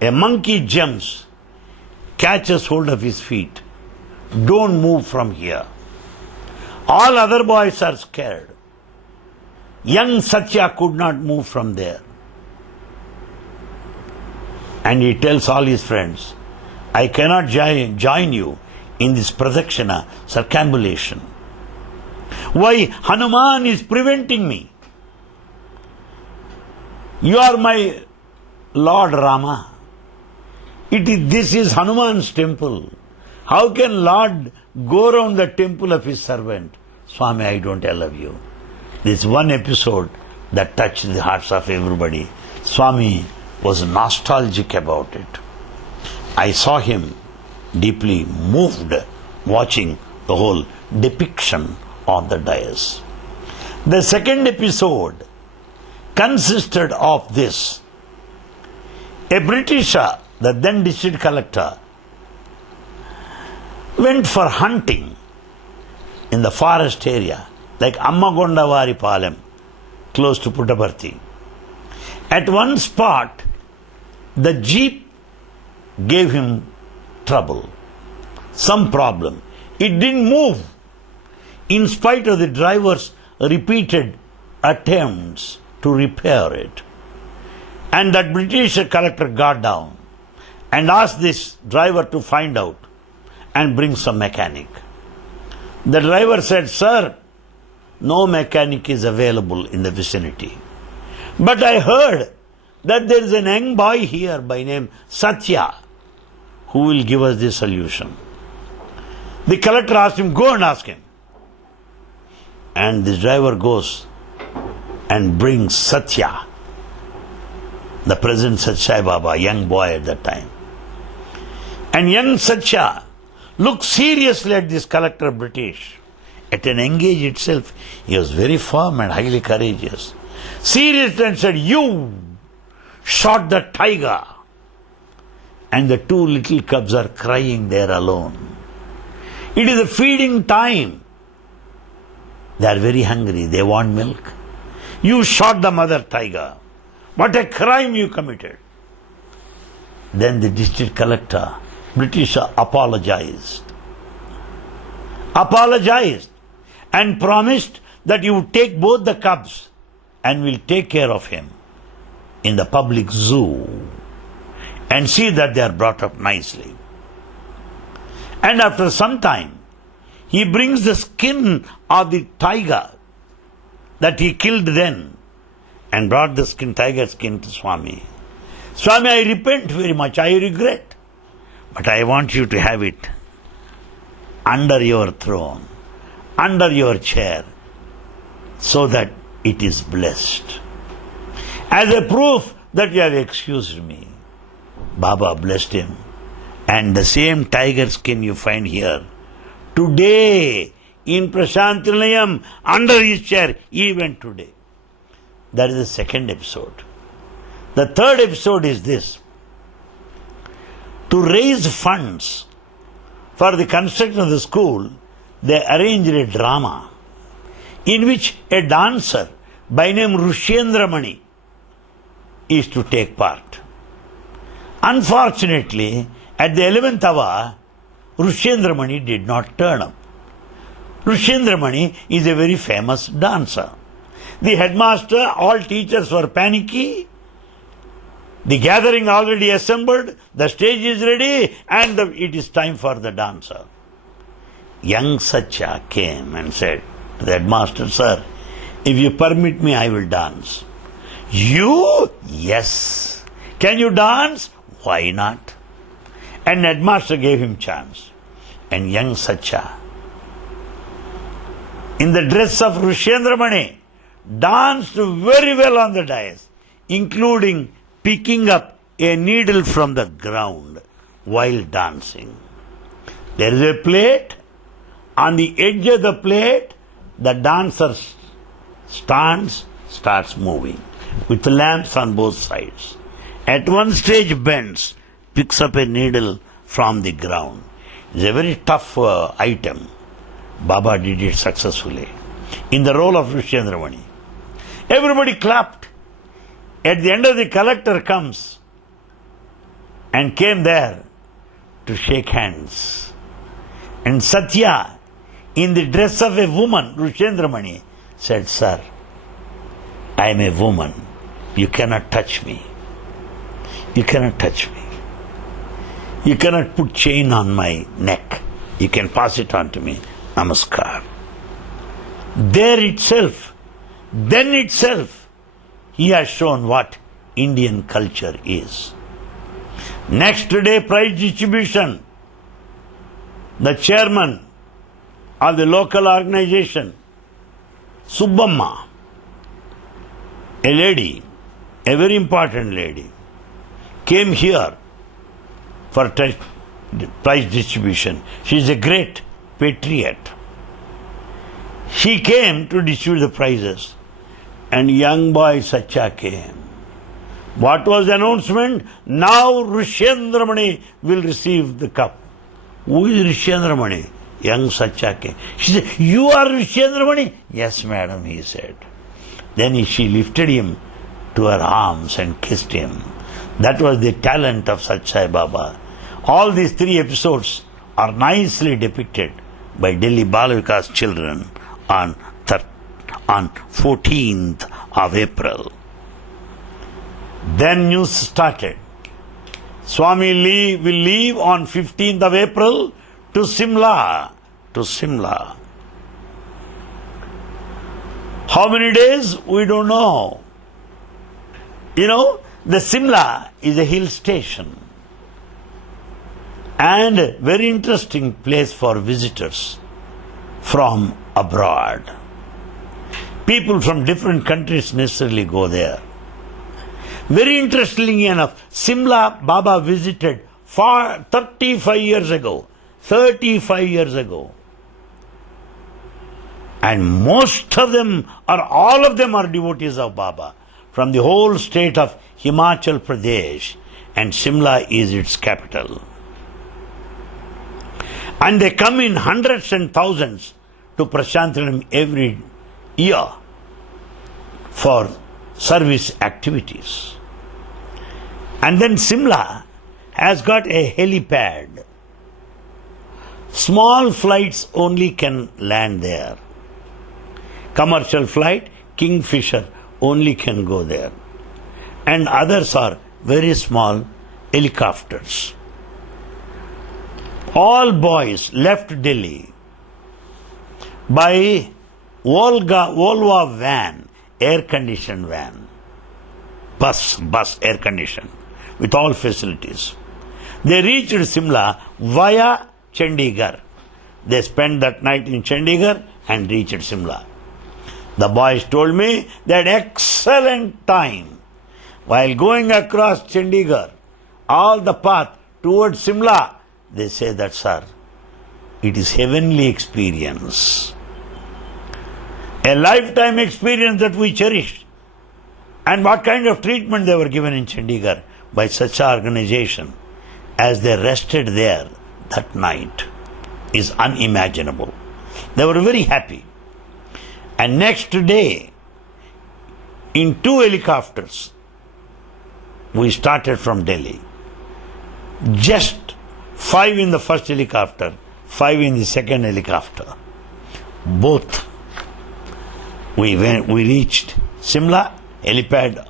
a monkey jumps, catches hold of his feet. Don't move from here. All other boys are scared. Young Satya could not move from there. And he tells all his friends, I cannot join you in this pradakshina, circumambulation. Why? Hanuman is preventing me. You are my Lord Rama. This is Hanuman's temple. How can Lord go around the temple of his servant? Swami, I don't allow you. This one episode that touched the hearts of everybody. Swami was nostalgic about it. I saw him deeply moved watching the whole depiction on the dais. The second episode consisted of this. A Britisher, the then district collector, went for hunting in the forest area, like Ammagondavari Palem, close to Puttaparthi. At one spot, the jeep gave him trouble, some problem. It didn't move, in spite of the driver's repeated attempts to repair it. And that British collector got down and asked this driver to find out and bring some mechanic. The driver said, Sir, no mechanic is available in the vicinity. But I heard that there is an young boy here by name Satya who will give us the solution. The collector asked him, go and ask him. And the driver goes and brings Satya, the present Satsang Baba, young boy at that time. And young Satya looked seriously at this collector British. At an young age itself, he was very firm and highly courageous. Serious and said, you shot the tiger. And the 2 little cubs are crying there alone. It is a feeding time. They are very hungry. They want milk. You shot the mother tiger. What a crime you committed. Then the district collector, Britisher, apologized and promised that he would take both the cubs and will take care of him in the public zoo. and see that they are brought up nicely. And after some time, he brings the skin of the tiger that he killed then and brought the tiger skin to Swami. Swami, I repent very much, I regret, but I want you to have it under your throne, under your chair, so that it is blessed. As a proof that you have excused me. Baba blessed him. And the same tiger skin you find here, today, in Prashanti Nilayam, under his chair, even today. That is the second episode. The third episode is this. To raise funds for the construction of the school, they arranged a drama in which a dancer by name Rushendra Mani is to take part. Unfortunately, at the 11th hour, Rushendra Mani did not turn up. Rushendra Mani is a very famous dancer. The headmaster, all teachers were panicky. The gathering already assembled, the stage is ready, and it is time for the dancer. Young Satya came and said to the headmaster, "Sir, if you permit me, I will dance." "You?" "Yes." "Can you dance?" "Why not?" And headmaster gave him chance. And young Satya, in the dress of Rushendra Mani, danced very well on the dais, including picking up a needle from the ground while dancing. There is a plate. On the edge of the plate, the dancer stands, starts moving, with lamps on both sides. At one stage bends, picks up a needle from the ground. It's a very tough item. Baba did it successfully in the role of Rushendra Mani. Everybody clapped. At the end of the collector comes and came there to shake hands. And Satya, in the dress of a woman, Rushendra Mani, said, "Sir, I am a woman. You cannot touch me. You cannot touch me. You cannot put chain on my neck. You can pass it on to me. Namaskar." There itself, then itself, he has shown what Indian culture is. Next day, prize distribution. The chairman of the local organization, Subbamma, a lady, a very important lady, came here for prize distribution. She is a great patriot. She came to distribute the prizes. And young boy Satya came. What was the announcement? Now Rushendra Mani will receive the cup. Who is Rushendra Mani? Young Satya came. She said, "You are Rushendra Mani?" "Yes, madam," he said. Then she lifted him to her arms and kissed him. That was the talent of Satsang Baba. All these three episodes are nicely depicted by Delhi Balavikas children on 14th of April. Then news started. Swami will leave on 15th of April to Shimla. How many days? We don't know. The Shimla is a hill station and a very interesting place for visitors from abroad. People from different countries necessarily go there. Very interestingly enough, Shimla Baba visited 35 years ago. 35 years ago. And most of them, or all of them, are devotees of Baba from the whole state of Himachal Pradesh, and Shimla is its capital. And they come in hundreds and thousands to Prashanti Nilayam every year for service activities. And then Shimla has got a helipad. Small flights only can land there. Commercial flight, Kingfisher, only can go there. And others are very small, helicopters. All boys left Delhi by Volvo van, air-conditioned van, bus air-conditioned, with all facilities. They reached Shimla via Chandigarh. They spent that night in Chandigarh and reached Shimla. The boys told me they had excellent time. While going across Chandigarh, all the path towards Shimla, they say that, sir, it is heavenly experience. A lifetime experience that we cherish. And what kind of treatment they were given in Chandigarh by such an organization as they rested there that night is unimaginable. They were very happy. And next day, in 2 helicopters, we started from Delhi. Just 5 in the first helicopter, 5 in the second helicopter. Both. We reached Shimla, helipad,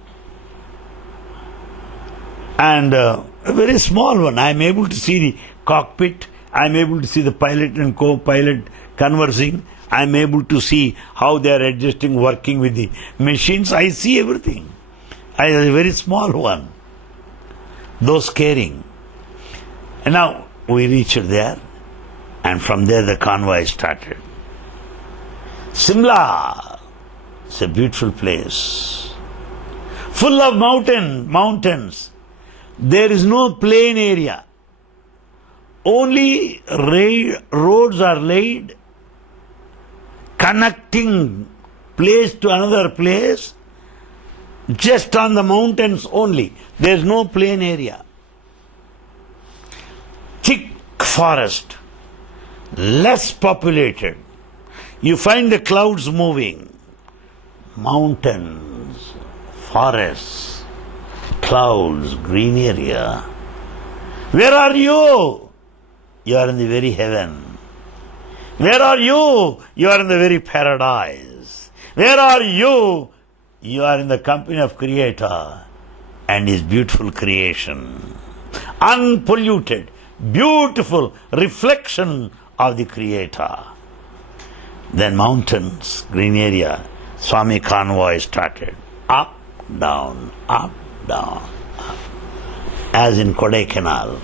and a very small one. I am able to see the cockpit, I am able to see the pilot and co-pilot conversing, I am able to see how they are adjusting, working with the machines. I see everything. A very small one, though scaring. And now we reached there, and from there the convoy started. Shimla is a beautiful place, full of mountains. There is no plain area. Only roads are laid, connecting place to another place, just on the mountains only. There is no plain area. Thick forest, less populated. You find the clouds moving. Mountains, forests, clouds, green area. Where are you? You are in the very heaven. Where are you? You are in the very paradise. Where are you? You are in the company of Creator and His beautiful creation. Unpolluted, beautiful reflection of the Creator. Then mountains, green area, Swami convoy started. Up, down, up, down, up. As in Kodaikanal,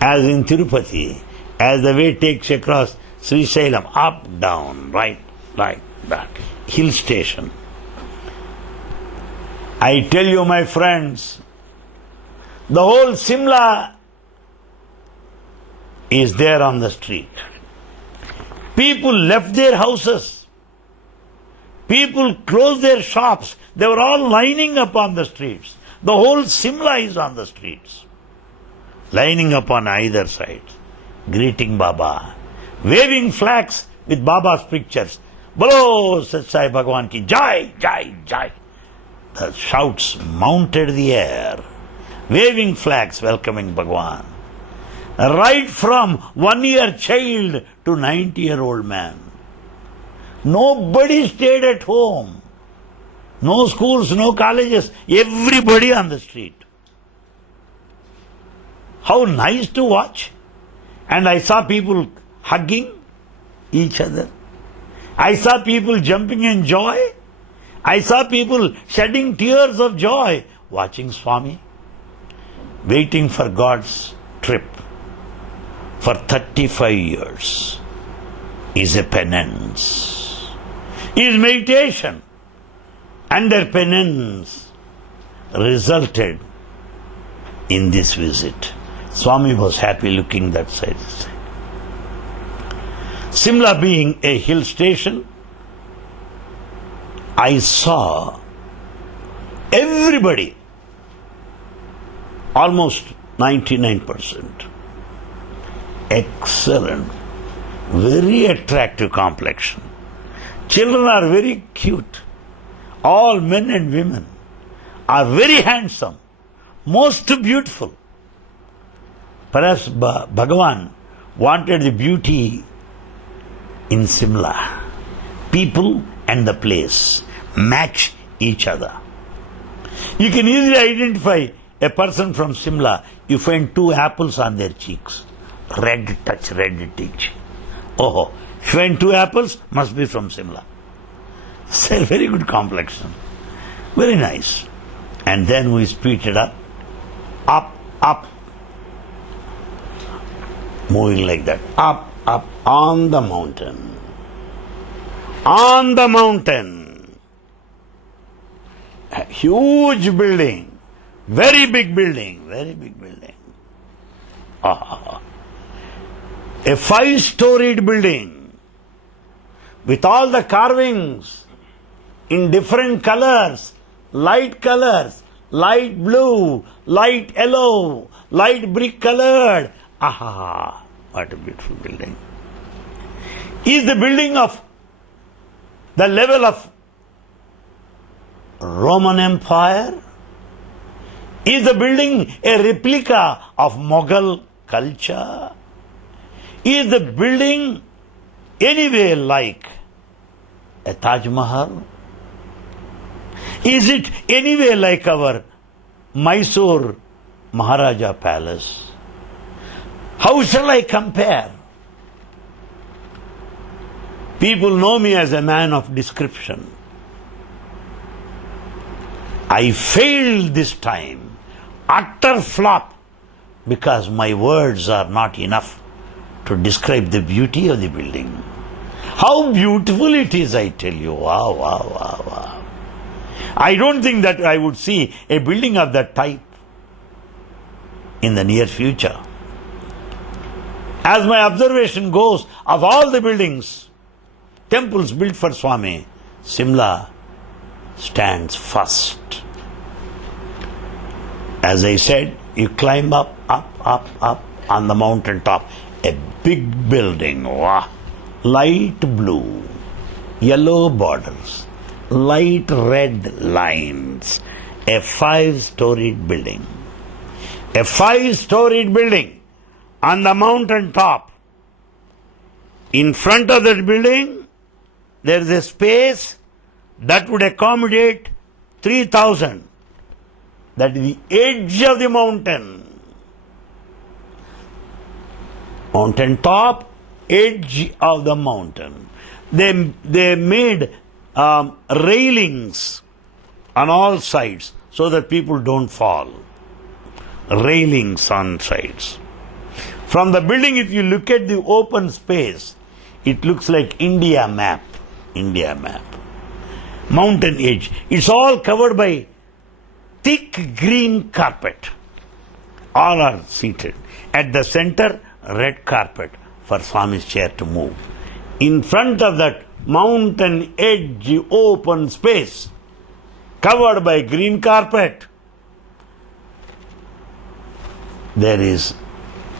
as in Tirupati, as the way takes across Sri Sailam, up, down, right, like that. Hill station. I tell you, my friends, the whole Shimla is there on the street. People left their houses. People closed their shops. They were all lining up on the streets. The whole Shimla is on the streets. Lining up on either side. Greeting Baba. Waving flags with Baba's pictures. Bolo Satsang Bhagavan ki Jai, Jai, Jai. The shouts mounted the air. Waving flags welcoming Bhagavan. Right from 1-year child to 90-year-old man. Nobody stayed at home. No schools, no colleges. Everybody on the street. How nice to watch. And I saw people hugging each other. I saw people jumping in joy. I saw people shedding tears of joy watching Swami, waiting for God's trip. For 35 years is a penance, is meditation, and their penance resulted in this visit. Swami was happy looking that side. Shimla being a hill station, I saw everybody, almost 99%. Excellent, very attractive complexion. Children are very cute. All men and women are very handsome, most beautiful. Perhaps Bhagavan wanted the beauty in Shimla. People and the place match each other. You can easily identify a person from Shimla, you find 2 apples on their cheeks. Red touch, red teach. Oh, if you find 2 apples, must be from Shimla. It's a very good complexion. Very nice. And then we speed it up, up, moving like that, up, on the mountain. On the mountain. A huge building, very big building. A 5-storied building with all the carvings in different colors, light blue, light yellow, light brick colored. Aha, what a beautiful building. Is the building of the level of Roman Empire? Is the building a replica of Mughal culture? Is the building anyway like a Taj Mahal? Is it anyway like our Mysore Maharaja Palace? How shall I compare? People know me as a man of description. I failed this time, utter flop, because my words are not enough to describe the beauty of the building. How beautiful it is, I tell you. Wow. I don't think that I would see a building of that type in the near future. As my observation goes, of all the buildings, temples built for Swami, Shimla stands first. As I said, you climb up on the mountain top. A big building, wow. Light blue, yellow borders, light red lines. A 5-storied building. A 5-storied building on the mountain top. In front of that building, there is a space that would accommodate 3,000. That is the edge of the mountain. Mountain top, edge of the mountain. They made railings on all sides so that people don't fall. Railings on sides. From the building, if you look at the open space, it looks like India map. Mountain edge. It's all covered by thick green carpet. All are seated. At the center, red carpet for Swami's chair to move. In front of that mountain edge open space, covered by green carpet, there is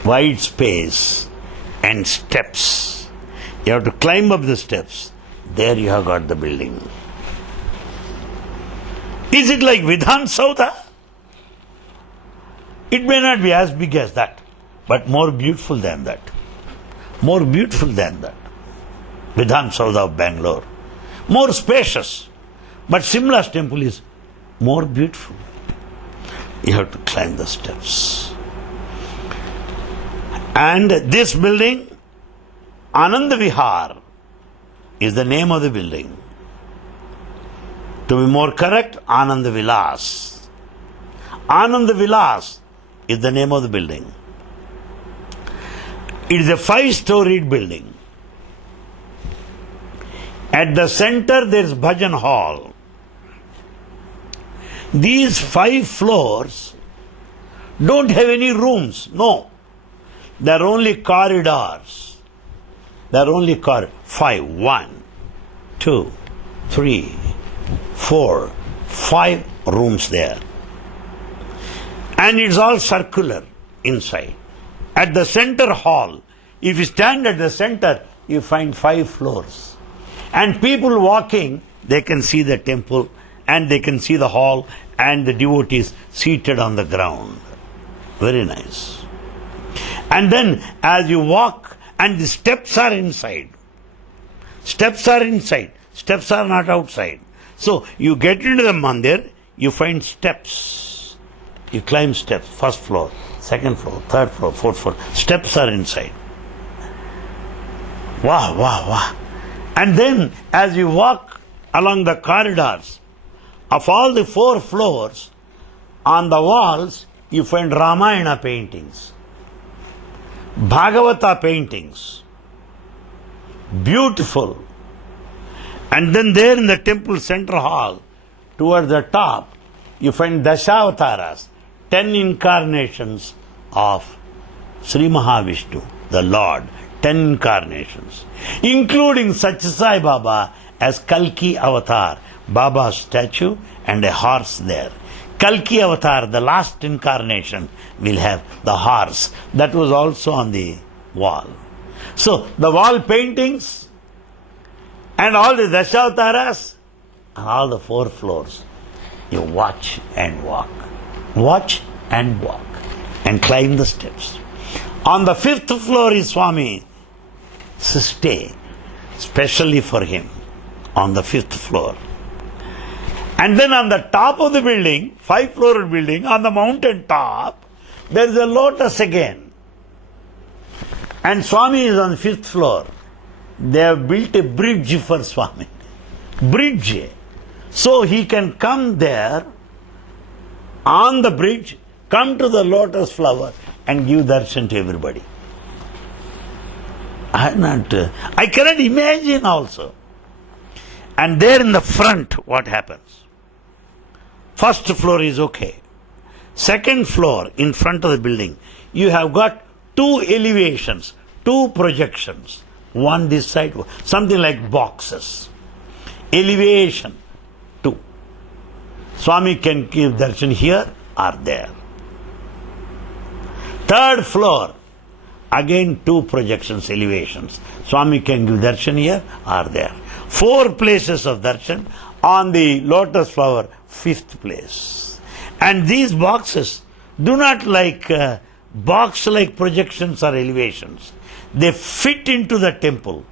wide space and steps. You have to climb up the steps. There you have got the building. Is it like Vidhan Saudha? It may not be as big as that, but more beautiful than that. Vidhan Saudha of Bangalore. More spacious. But Shimla's temple is more beautiful. You have to climb the steps. And this building, Anand Vihar, is the name of the building. To be more correct, Anand Vilas. Anand Vilas is the name of the building. It is a 5-storied building. At the center there is Bhajan Hall. These 5 floors don't have any rooms. No. They are only corridors. They are only 5. 1, 2, 3, 4, 5 rooms there. And it's all circular inside. At the center hall, if you stand at the center, you find 5 floors. And people walking, they can see the temple and they can see the hall and the devotees seated on the ground. Very nice. And then as you walk, and the steps are inside. Steps are not outside. So you get into the mandir, you find steps. You climb steps, first floor, second floor, third floor, fourth floor. Steps are inside. Wow, wow, wow. And then as you walk along the corridors of all the 4 floors, on the walls you find Ramayana paintings, Bhagavata paintings. Beautiful. And then there in the temple central hall, towards the top, you find Dashavataras, 10 incarnations of Sri Mahavishnu, the Lord. 10 incarnations, including Satya Sai Baba as Kalki Avatar, Baba's statue and a horse there. Kalki Avatar, the last incarnation, will have the horse. That was also on the wall. So, the wall paintings and all the Dashavataras and all the 4 floors. You watch and walk. Watch and walk. And climb the steps. On the 5th floor is Swami. Stay, specially for him, on the 5th floor. And then on the top of the building, 5-floor building, on the mountain top, there is a lotus again. And Swami is on the 5th floor. They have built a bridge for Swami. Bridge. So he can come there, on the bridge, come to the lotus flower and give darshan to everybody. I cannot imagine also. And there in the front, what happens? First floor is okay. Second floor, in front of the building, you have got 2 elevations, 2 projections. One this side, something like boxes. Elevation 2. Swami can give darshan here or there. Third floor, again 2 projections, elevations. Swami can give darshan here or there. 4 places of darshan. On the lotus flower, 5th place. And these boxes do not like box-like projections or elevations. They fit into the temple.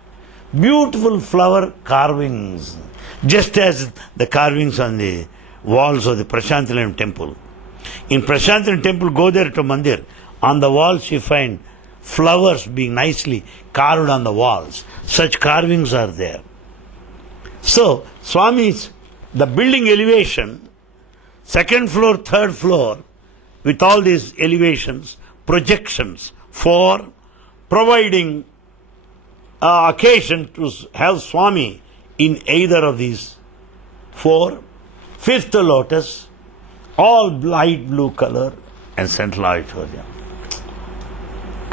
Beautiful flower carvings, just as the carvings on the walls of the Prashanti Nilayam temple. In Prashanti Nilayam temple, go there to Mandir. On the walls you find flowers being nicely carved on the walls. Such carvings are there. So, Swami's, the building elevation, 2nd floor, 3rd floor, with all these elevations, projections, for providing occasion to have Swami in either of these 4. 5th lotus, all light blue color and central auditorium.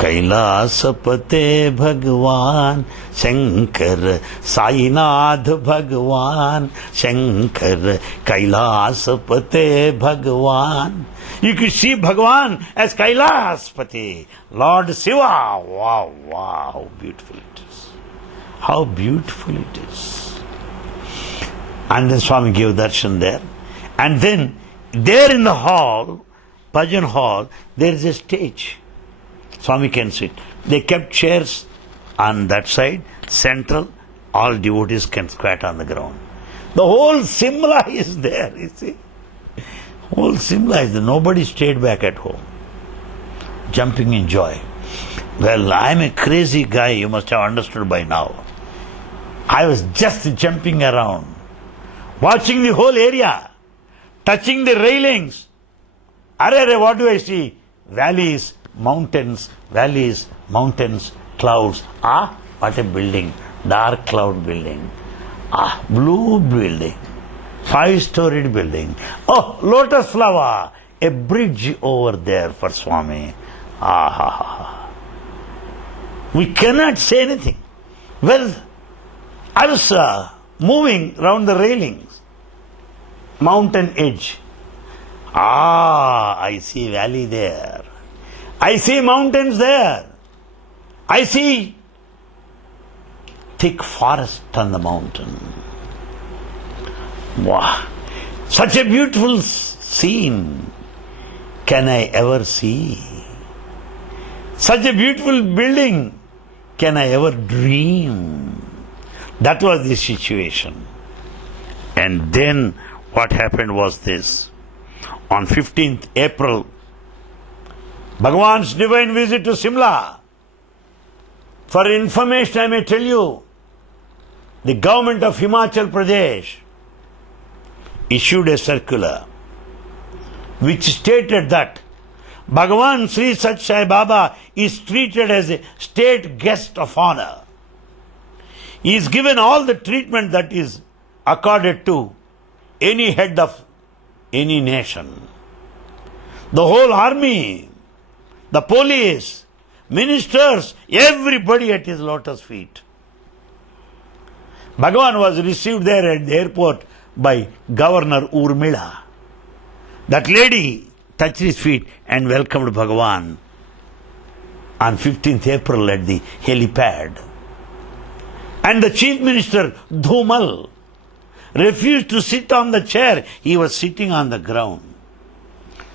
कैलासपते भगवान शंकर साईनाथ भगवान शंकर कैलासपते भगवान. You can see Bhagavan as Kailaspati, Lord Shiva. Wow, wow, how beautiful it is. How beautiful it is. And then Swami gave darshan there. And then there in the hall, Bhajan hall, there is a stage. Swami can sit. They kept chairs on that side, central, all devotees can squat on the ground. The whole Shimla is there, you see. Whole Shimla is there. Nobody stayed back at home. Jumping in joy. Well, I'm a crazy guy, you must have understood by now. I was just jumping around, watching the whole area, touching the railings. Arre, what do I see? Valleys, mountains, valleys, mountains, clouds. Ah, what a building. Dark cloud building. Ah, blue building. 5-storied building. Oh, lotus flower. A bridge over there for Swami. Ah, ha, ha, ha. We cannot say anything. Well, I was moving round the railings. Mountain edge. Ah, I see valley there. I see mountains there. I see thick forest on the mountain. Wow! Such a beautiful scene can I ever see? Such a beautiful building can I ever dream? That was the situation. And then what happened was this. on 15th April, Bhagavan's divine visit to Shimla. For information, I may tell you, the government of Himachal Pradesh issued a circular which stated that Bhagavan Sri Sat Sai Baba is treated as a state guest of honor. He is given all the treatment that is accorded to any head of any nation. The whole army, the police, ministers, everybody at his lotus feet. Bhagavan was received there at the airport by Governor Urmila. That lady touched his feet and welcomed Bhagavan on 15th April at the helipad. And the chief minister, Dhumal, refused to sit on the chair. He was sitting on the ground.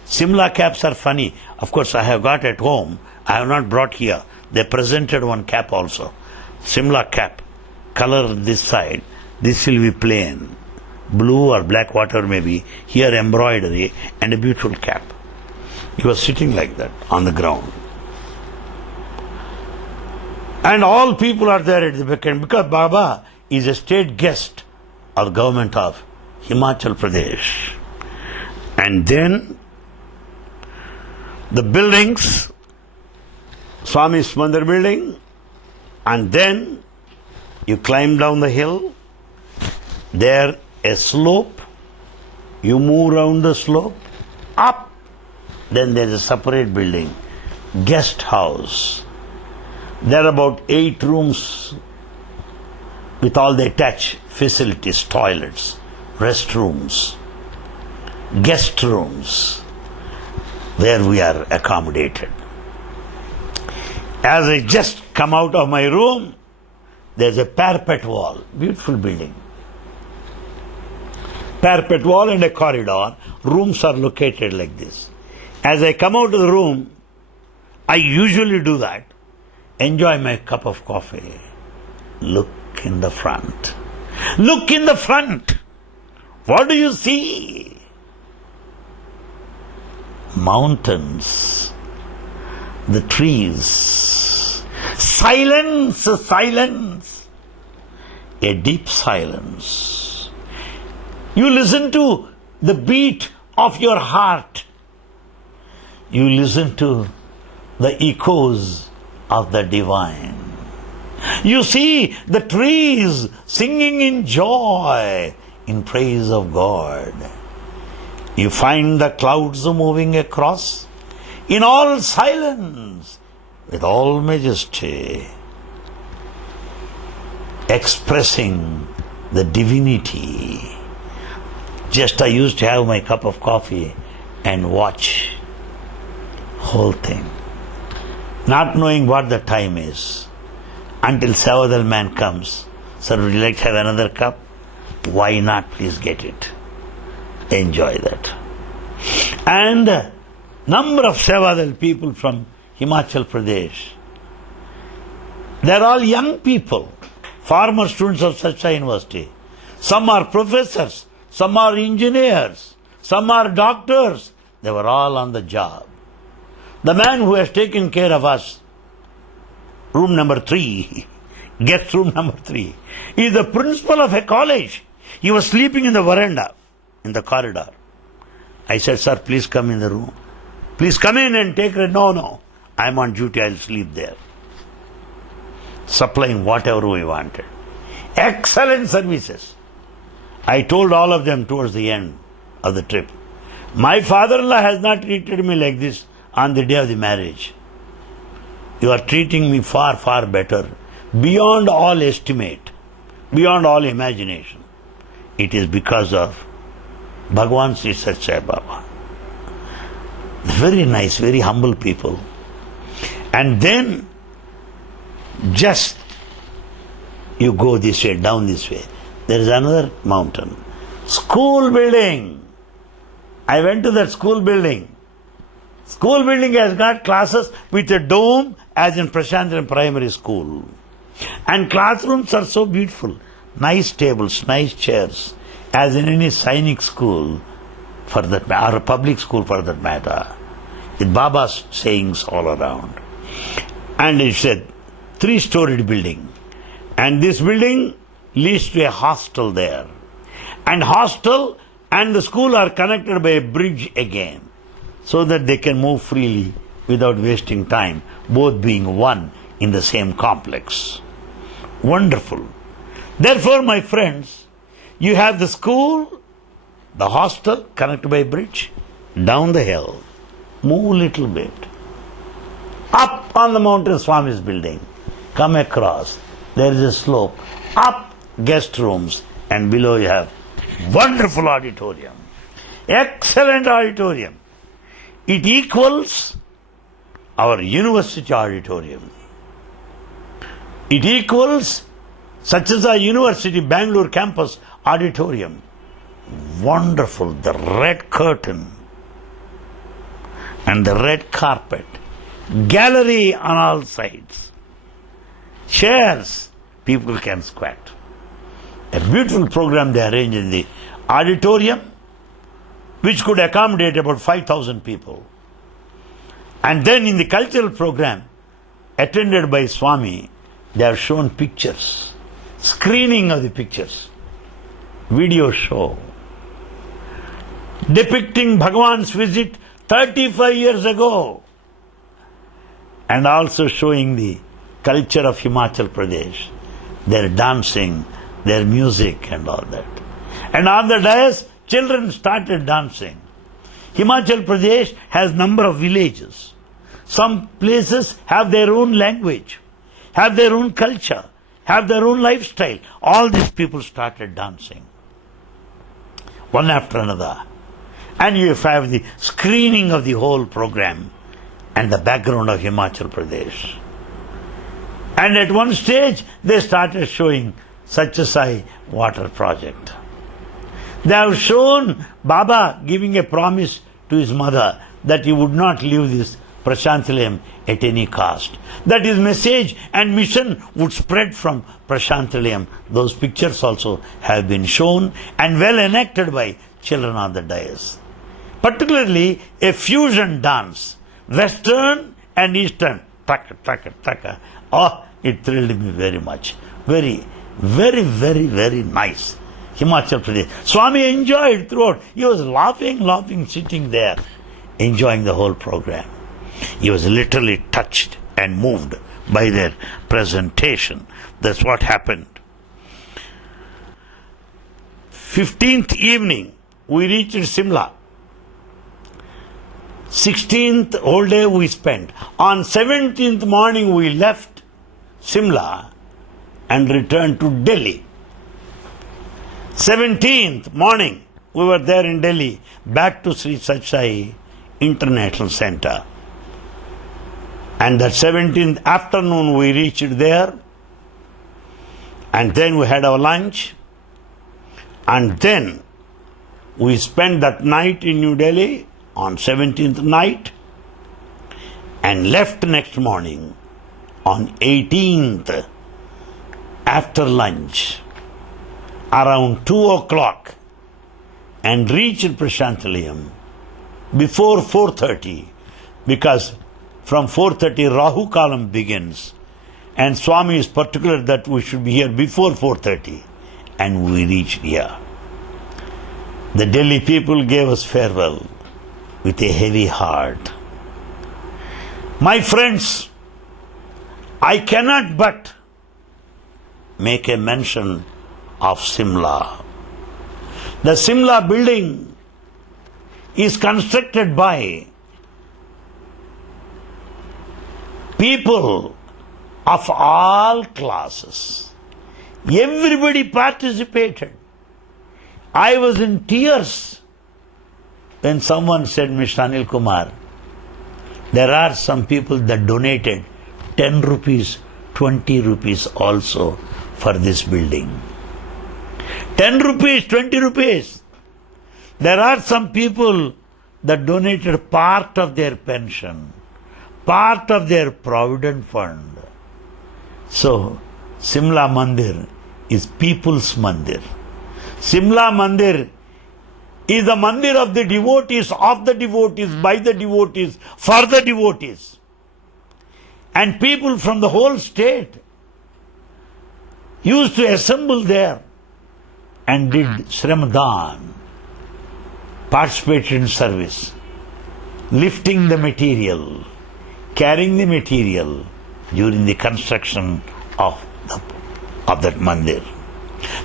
Shimla caps are funny. Of course, I have got at home. I have not brought here. They presented one cap also. Shimla cap. Color this side. This will be plain. Blue or black, whatever may be. Here embroidery and a beautiful cap. He was sitting like that on the ground. And all people are there at the back end because Baba is a state guest of the government of Himachal Pradesh. And then the buildings, Swami's Mandir building, and then you climb down the hill, there a slope, you move around the slope, up, then there is a separate building, guest house. There are about 8 rooms with all the attached facilities, toilets, restrooms, guest rooms, where we are accommodated. As I just come out of my room, there's a parapet wall, beautiful building. Parapet wall and a corridor, rooms are located like this. As I come out of the room, I usually do that. Enjoy my cup of coffee. Look in the front. Look in the front. What do you see? Mountains. The trees. Silence, silence. A deep silence. You listen to the beat of your heart. You listen to the echoes of the divine. You see the trees singing in joy, in praise of God. You find the clouds moving across in all silence, with all majesty, expressing the divinity. Just I used to have my cup of coffee and watch whole thing, not knowing what the time is, until Savadal man comes. Sir, would you like to have another cup? Why not? Please get it. Enjoy that. And number of Savadal people from Himachal Pradesh. They're all young people, former students of Satsang University. Some are professors, some are engineers, some are doctors. They were all on the job. The man who has taken care of us, room number 3, guest room number 3, is the principal of a college. He was sleeping in the veranda, in the corridor. I said, sir, please come in the room. Please come in and take rest. No, I'm on duty, I'll sleep there. Supplying whatever we wanted. Excellent services. I told all of them towards the end of the trip, my father-in-law has not treated me like this on the day of the marriage. You are treating me far, far better, beyond all estimate, beyond all imagination. It is because of Bhagavan Sri Sat Sai Baba. Very nice, very humble people. And then, just you go this way, down this way, there is another mountain. School building. I went to that school building. School building has got classes with a dome as in Prashanti Primary School. And classrooms are so beautiful. Nice tables, nice chairs. As in any Sainik school, for that, or a public school for that matter, with Baba's sayings all around. And it's a 3-storied building. And this building leads to a hostel there. And hostel and the school are connected by a bridge again, so that they can move freely without wasting time, both being one in the same complex. Wonderful. Therefore, my friends, you have the school, the hostel connected by a bridge, down the hill, move a little bit, up on the mountain, Swami's building, come across, there is a slope, up guest rooms, and below you have wonderful auditorium, excellent auditorium. It equals our university auditorium. It equals Satsang University Bangalore campus auditorium. Wonderful, the red curtain and the red carpet, gallery on all sides, chairs, people can squat. A beautiful program they arranged in the auditorium, which could accommodate about 5,000 people. And then in the cultural program, attended by Swami, they have shown pictures, screening of the pictures, video show, depicting Bhagavan's visit 35 years ago, and also showing the culture of Himachal Pradesh, their dancing, their music and all that. And on the dais, children started dancing. Himachal Pradesh has number of villages. Some places have their own language, have their own culture, have their own lifestyle. All these people started dancing, one after another. And you have the screening of the whole program and the background of Himachal Pradesh. And at one stage, they started showing Satsang water project. They have shown Baba giving a promise to his mother that he would not leave this Prashanti Nilayam at any cost. That his message and mission would spread from Prashanti Nilayam. Those pictures also have been shown and well enacted by children on the dais. Particularly a fusion dance, Western and Eastern. Taka, taka, taka. Oh, it thrilled me very much. Very, very, very, very nice. Himachal Pradesh. Swami enjoyed throughout. He was laughing, sitting there, enjoying the whole program. He was literally touched and moved by their presentation. That's what happened. 15th evening, we reached Shimla. 16th whole day we spent. On 17th morning we left Shimla and returned to Delhi. 17th morning we were there in Delhi, back to Sri Satsang International Center. And that 17th afternoon we reached there, and then we had our lunch, and then we spent that night in New Delhi on 17th night, and left next morning on 18th after lunch around 2 o'clock, and reached Prashanti Nilayam before 4:30, because from 4:30 Rahu Kalam begins, and Swami is particular that we should be here before 4:30, and we reached here. The Delhi people gave us farewell with a heavy heart. My friends, I cannot but make a mention of Shimla. The Shimla building is constructed by people of all classes. Everybody participated. I was in tears when someone said, Mr. Anil Kumar, there are some people that donated 10 rupees, 20 rupees also for this building. 10 rupees, 20 rupees. There are some people that donated part of their pension, part of their provident fund. So, Shimla Mandir is people's Mandir. Shimla Mandir is the mandir of the devotees, of the devotees, by the devotees, for the devotees. And people from the whole state used to assemble there and did Shramdan, participated in service, lifting the material, carrying the material during the construction of that mandir.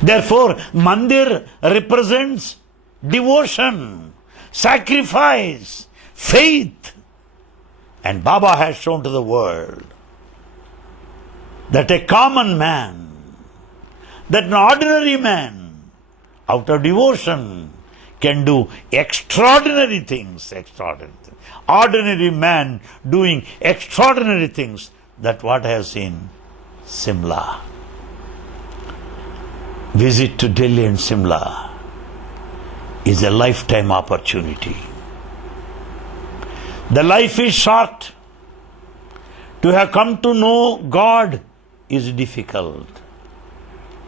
Therefore, mandir represents devotion, sacrifice, faith. And Baba has shown to the world that a common man, that an ordinary man, out of devotion, can do extraordinary things. Ordinary man doing extraordinary things. That's what I have seen Shimla. Visit to Delhi and Shimla is a lifetime opportunity. The life is short. To have come to know God is difficult.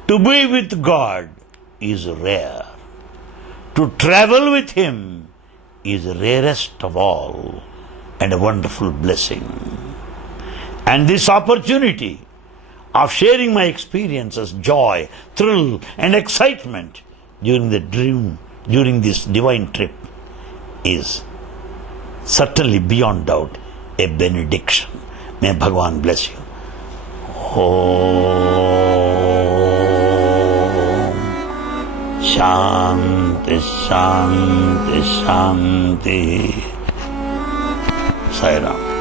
To be with God is rare. To travel with Him is rarest of all and a wonderful blessing. And this opportunity of sharing my experiences, joy, thrill and excitement during this divine trip is certainly beyond doubt a benediction. May Bhagavan bless you. Om Shanti Shanti Shanti. Sai Ram.